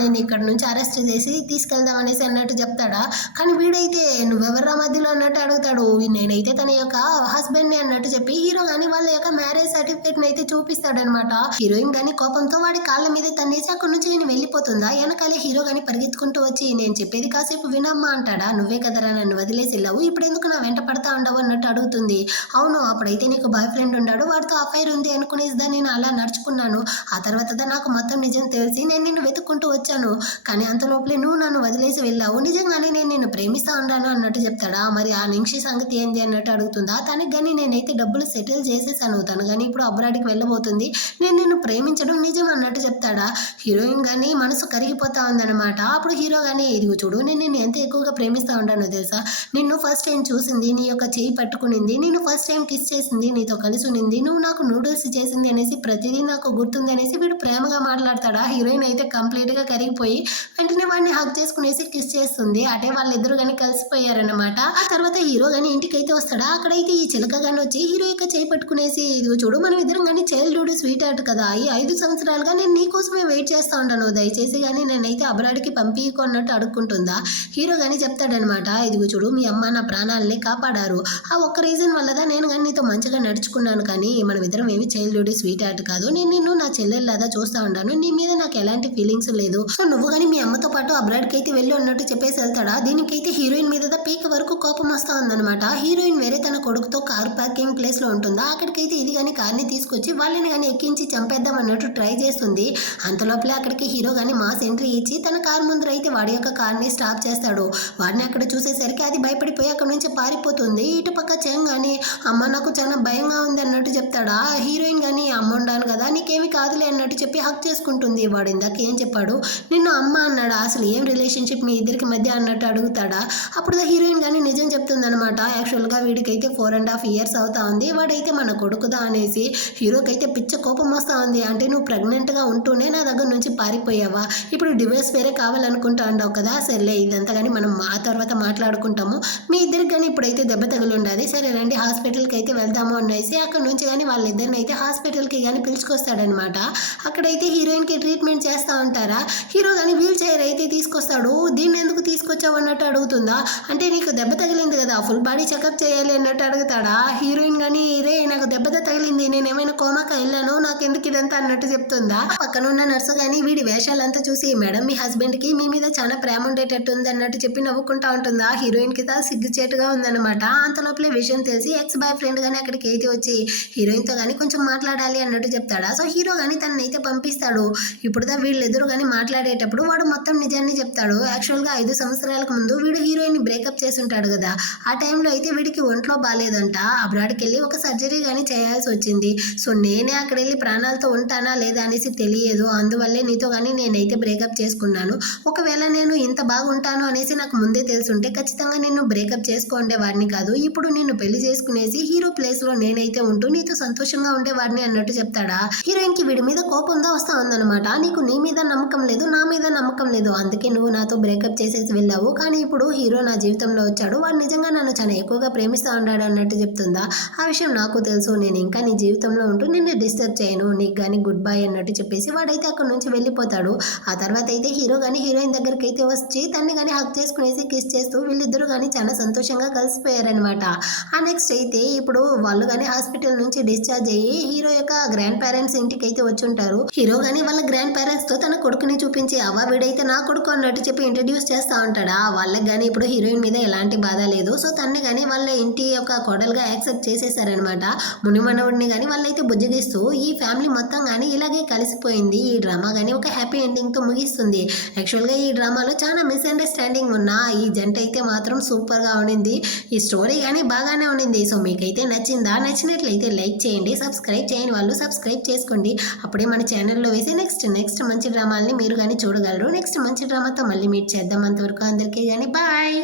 నేను ఇక్కడ నుంచి అరెస్ట్ చేసి తీసుకెళ్దాం అనేసి అన్నట్టు చెప్తాడా. కానీ వీడైతే నువ్వెవర్రా మధ్యలో అన్నట్టు అడుగుతాడు. నేనైతే తన యొక్క హస్బెండ్ని అన్నట్టు చెప్పి హీరో కానీ వాళ్ళ యొక్క మ్యారేజ్ సర్టిఫికేట్ అయితే చూపిస్తాడనమాట. హీరోయిన్ కానీ కోపంతో వాడి కాళ్ళ మీద తన్నేసి అక్కడ నుంచి నేను వెళ్ళిపోతుందా. వెనకాలే హీరో కానీ పరిగెత్తుకుంటూ వచ్చి నేను చెప్పేది కాసేపు వినమ్మా అంటాడా. నువ్వే కదరా నన్ను వదిలేసి వెళ్ళావు, ఇప్పుడు ఎందుకు నా వెంట పడతా ఉండవు అన్నట్టు అడుగుతుంది. అవును అప్పుడైతే నీకు బాయ్ ఫ్రెండ్ ఉన్నాడు, వాడితో అఫైర్ ఉంది అనుకునేసిదా నేను అలా నడుచుకున్నాను, ఆ తర్వాత నాకు మొత్తం నిజం తెలిసి నేను నిన్ను వెతుక్కుంటూ వచ్చాను, కానీ అంత లోపలే నువ్వు నన్ను వదిలేసి వెళ్ళావు, నిజంగానే నేను నిన్ను ప్రేమిస్తా ఉన్నాను అన్నట్టు చెప్తాడా. మరి ఆ నింక్షి సంగతి ఏంది అన్నట్టు అడుగుతుందా. తనకి కానీ నేనైతే డబ్బులు సెటిల్ చేసేసాను, తను కానీ ఇప్పుడు అబ్రాడ్కి వెళ్ళబోతుంది, నేను నిన్ను ప్రేమించడం నిజం అన్నట్టు చెప్తాడా. హీరోయిన్ కానీ మనసు కరిగిపోతా ఉందన్నమాట. అప్పుడు హీరో కానీ ఇదిగో చూడు నేను నిన్ను ఎంత ఎక్కువగా ప్రేమిస్తా ఉంటానో తెలుసా, నిన్ను ఫస్ట్ టైం చూసింది, నీ యొక్క చేయి పట్టుకునింది, నేను ఫస్ట్ టైం కిస్ చేసింది, నీతో కలిసి ఉనింది, నువ్వు నాకు నూడిల్స్ చేసింది అనేసి ప్రతిదీ నాకు గుర్తుంది అనేసి వీడు ప్రేమగా మాట్లాడతాడా. హీరోయిన్ అయితే కంప్లీట్గా కరిగిపోయి వెంటనే వాడిని హగ్ చేసుకునేసి కిస్ చేస్తుంది. అంటే వాళ్ళిద్దరు కానీ కలిసిపోయారనమాట. ఆ తర్వాత హీరో కానీ ఇంటికి అయితే వస్తాడా. అక్కడైతే ఈ చిలక కానీ వచ్చి హీరో యొక్క చేయి పట్టుకునేసి ఇదిగో చూడు మనం ఇద్దరం కానీ చైల్డ్హుడ్ స్వీట్ హార్ట్ కదా, ఈ 5 సంవత్సరాలుగా నేను నీకోసమే వెయిట్ చేస్తూ ఉంటాను, దయచేసి కానీ నేనైతే అబ్రాడ్కి పంపించుకో అన్నట్టు అడుక్కుంటుందా. హీరో కానీ చెప్తాడనమాట ఇదిగో చూడు మీ అమ్మ నా ప్రాణాలని కాపాడారు, ఆ ఒక్క రీజన్ వల్లదా నేను కానీ నీతో మంచిగా నడుచుకున్నాను, కానీ మనం ఇద్దరం ఏమి చైల్డ్హుడ్ స్వీట్ హార్ట్ కాదు, నేను నిన్ను నా చెల్లెల్లాగా చూస్తూ ఉంటాను, నీ మీద నాకు ఎలాంటి ఫీలింగ్స్ లేదు, సో నువ్వు కానీ మీ అమ్మతో పాటు అబ్రాడ్కి అయితే వెళ్ళి అన్నట్టు చెప్పేసి వెళ్తాడా. దీనికైతే హీరోయిన్ మీద పీక వరకు కోపం వస్తూ ఉందన్నమాట. హీరోయిన్ వేరే తన కొడుకుతో కార్ పార్కింగ్ ప్లేస్ లో ఉంటుందా. అక్కడికైతే ఇది కానీ కార్ని తీసుకొచ్చి వాళ్ళని కానీ ఎక్కించి చంపేద్దాం అన్నట్టు ట్రై చేస్తుంది. అంతలోపలే అక్కడికి హీరో కానీ మాస్ మాస్ ఎంట్రీ ఇచ్చి తన కార్ ముందర అయితే వాడి యొక్క కార్ని స్టాప్ చేస్తాడు. వాడిని అక్కడ చూసేసరికి అది భయపడిపోయి అక్కడ నుంచి పారిపోతుంది. ఇటు పక్క చెంగ్ కానీ అమ్మ నాకు చాలా భయంగా ఉంది అన్నట్టు చెప్తాడా. హీరోయిన్ కానీ అమ్మ ఉండాను కదా నీకేమి కాదులే అన్నట్టు చెప్పి హక్ చేసుకుంటుంది. వాడు ఇందాక ఏం చెప్పాడు, నిన్ను అమ్మ అన్నాడా, అసలు ఏం రిలేషన్షిప్ మీ ఇద్దరికి మధ్య అన్నట్టు అడుగుతాడా. అప్పుడు హీరోయిన్ కానీ నిజం చెప్తుంది అనమాట. యాక్చువల్గా వీడికైతే 4.5 years అవుతా ఉంది, వాడైతే మన కొడుకుదా అనేసి. హీరోకి అయితే పిచ్చ కోపం వస్తూ ఉంది. అంటే నువ్వు ప్రెగ్నెంట్గా ఉంటూనే నా దగ్గర నుంచి పారిపోయావా, ఇప్పుడు డివోర్స్ వేరే కావాలనుకుంటా అన్నావు కదా, సరేలే ఇదంతా కానీ మనం ఆ తర్వాత మాట్లాడుకుంటాము. మీ ఇద్దరికి కానీ ఇప్పుడైతే దెబ్బ తగిలి ఉండాలి, సరే రండి హాస్పిటల్కి అయితే వెళ్దాము అనేసి అక్కడ నుంచి కానీ వాళ్ళిద్దరిని అయితే హాస్పిటల్కి కానీ పిలుచుకొస్తాడనమాట. అక్కడైతే హీరోయిన్కి ట్రీట్మెంట్ చేస్తూ ఉంటారా. హీరో కానీ వీల్ చైర్ అయితే తీసుకొస్తాడు. దీన్ని ఎందుకు తీసుకొచ్చావు అన్నట్టు అడుగుతుందా. అంటే నీకు దెబ్బ తగిలింది కదా ఫుల్ బాడీ చెకప్ చేయాలి అన్నట్టు అడుగుతాడా. హీరోయిన్ కానీ రే నాకు దెబ్బతో తగిలింది, నేను ఏమైనా కోమాక వెళ్ళాను, నాకు ఎందుకు ఇదంతా అన్నట్టు చెప్తుందా. పక్కనున్న నర్సు కానీ వీడి వేషాలంతా చూసి మేడం మీ హస్బెండ్కి మీ మీద చాలా ప్రేమ ఉండేటట్టు ఉంది అన్నట్టు చెప్పి నవ్వుకుంటా ఉంటుందా. హీరోయిన్కి సిగ్గుచేటుగా ఉందన్నమాట. అంతలోపలే విషయం తెలిసి ఎక్స్ బాయ్ ఫ్రెండ్ కానీ అక్కడికి అయితే వచ్చి హీరోయిన్తో కానీ కొంచెం మాట్లాడాలి అన్నట్టు చెప్తాడా. సో హీరో కానీ తనైతే పంపిస్తాడు. ఇప్పుడుదా వీళ్ళెదురు కానీ మాట్లాడేటప్పుడు వాడు మొత్తం నిజాన్ని చెప్తాడు. యాక్చువల్గా 5 సంవత్సరాలకు ముందు వీడు హీరోయిన్ బ్రేకప్ చేసి ఉంటాడు కదా, ఆ టైంలో అయితే వీడికి ఒంట్లో బాగాలేదంట. అబ్రాడ్కి వెళ్ళి ఒక సర్జరీ కానీ చేయాల్సి వచ్చింది. సో నేనే అక్కడ వెళ్ళి ప్రాణాలతో ఉంటానా లేదా అనేసి తెలియదు, అందువల్లే నీతో కానీ నేనైతే బ్రేకప్ చేసుకున్నాను. ఒకవేళ నేను ఇంత బాగుంటాను అనేసి నాకు ముందే తెలుసుంటే ఖచ్చితంగా నేను బ్రేకప్ చేసుకోండేవాడిని కాదు. ఇప్పుడు నిన్ను పెళ్లి చేసుకునేసి హీరో ప్లేస్లో నేనైతే ఉంటూ నీతో సంతోషంగా ఉండేవాడిని అన్నట్టు చెప్తాడా. హీరోయిన్కి వీడి మీద కోపంగా వస్తా ఉందన్నమాట. నీకు నీ మీద నమ్మకం లేదు, నా మీద నమ్మకం లేదు, అందుకే నువ్వు నాతో బ్రేకప్ చేసేసి వెళ్ళావు. కానీ ఇప్పుడు హీరో నా జీవితంలో వచ్చాడు, వాడు నిజంగా నన్ను చాలా ఎక్కువగా ప్రేమిస్తూ ఉన్నాడు అన్నట్టు చెప్తుందా. ఆ విషయం నాకు తెలుసు, నేను ఇంకా నీ జీవితంలో ఉంటూ నిన్ను డిస్టర్బ్ చేయను, నీకు కానీ గుడ్ బై అన్నట్టు చెప్పేసి వాడైతే అక్కడ నుంచి వెళ్ళిపోతాడు. ఆ తర్వాత అయితే హీరో కానీ హీరోయిన్ దగ్గరికి అయితే వచ్చి తన్ని కానీ హక్ చేసుకునేసి కిస్ చేస్తూ వీళ్ళిద్దరూ కానీ చాలా సంతోషంగా కలిసిపోయారనమాట. ఆ నెక్స్ట్ అయితే ఇప్పుడు వాళ్ళు కానీ హాస్పిటల్ నుంచి డిశ్చార్జ్ అయ్యి హీరో యొక్క గ్రాండ్ పేరెంట్స్ ఇంటికి అయితే వచ్చి ఉంటారు. హీరో కానీ వాళ్ళ గ్రాండ్ పేరెంట్స్ తో తన కొడుకుని చూపించి అవ్వ వీడైతే నా కొడుకు అన్నట్టు చెప్పి ఇంట్రడ్యూస్ చేస్తూ ఉంటాడా. వాళ్ళకి కానీ ఇప్పుడు హీరోయిన్ మీద ఎలాంటి బాధ లేదు. సో తన్ని కానీ వాళ్ళ ఇంటి యొక్క కోడలుగా యాక్సెప్ట్ చేసేసారనమాట. మునిమనవుడిని కానీ వాళ్ళైతే బుజ్జగిస్తూ ఈ ఫ్యామిలీ మొత్తం కానీ ఇలాగే కలిసిపోయింది. ఈ డ్రామా కానీ ఒక హ్యాపీ ఎండింగ్తో ముగిస్తుంది. యాక్చువల్గా ఈ డ్రామాలో చాలా మిస్అండర్స్టాండింగ్ ఉన్న ఈ జంట అయితే మాత్రం సూపర్గా ఉండింది. ఈ స్టోరీ కానీ బాగానే ఉండింది. సో మీకైతే నచ్చిందా, నచ్చినట్లయితే లైక్ చేయండి, సబ్స్క్రైబ్ చేయని వాళ్ళు సబ్స్క్రైబ్ చేసుకోండి. అప్పుడే మన ఛానల్లో వేసే నెక్స్ట్ మంచి డ్రామాలని మీరు కానీ చూడగలరు. నెక్స్ట్ మంచి డ్రామాతో మళ్ళీ మీట్ చేద్దాం. అంతవరకు అందరికీ కానీ బాయ్.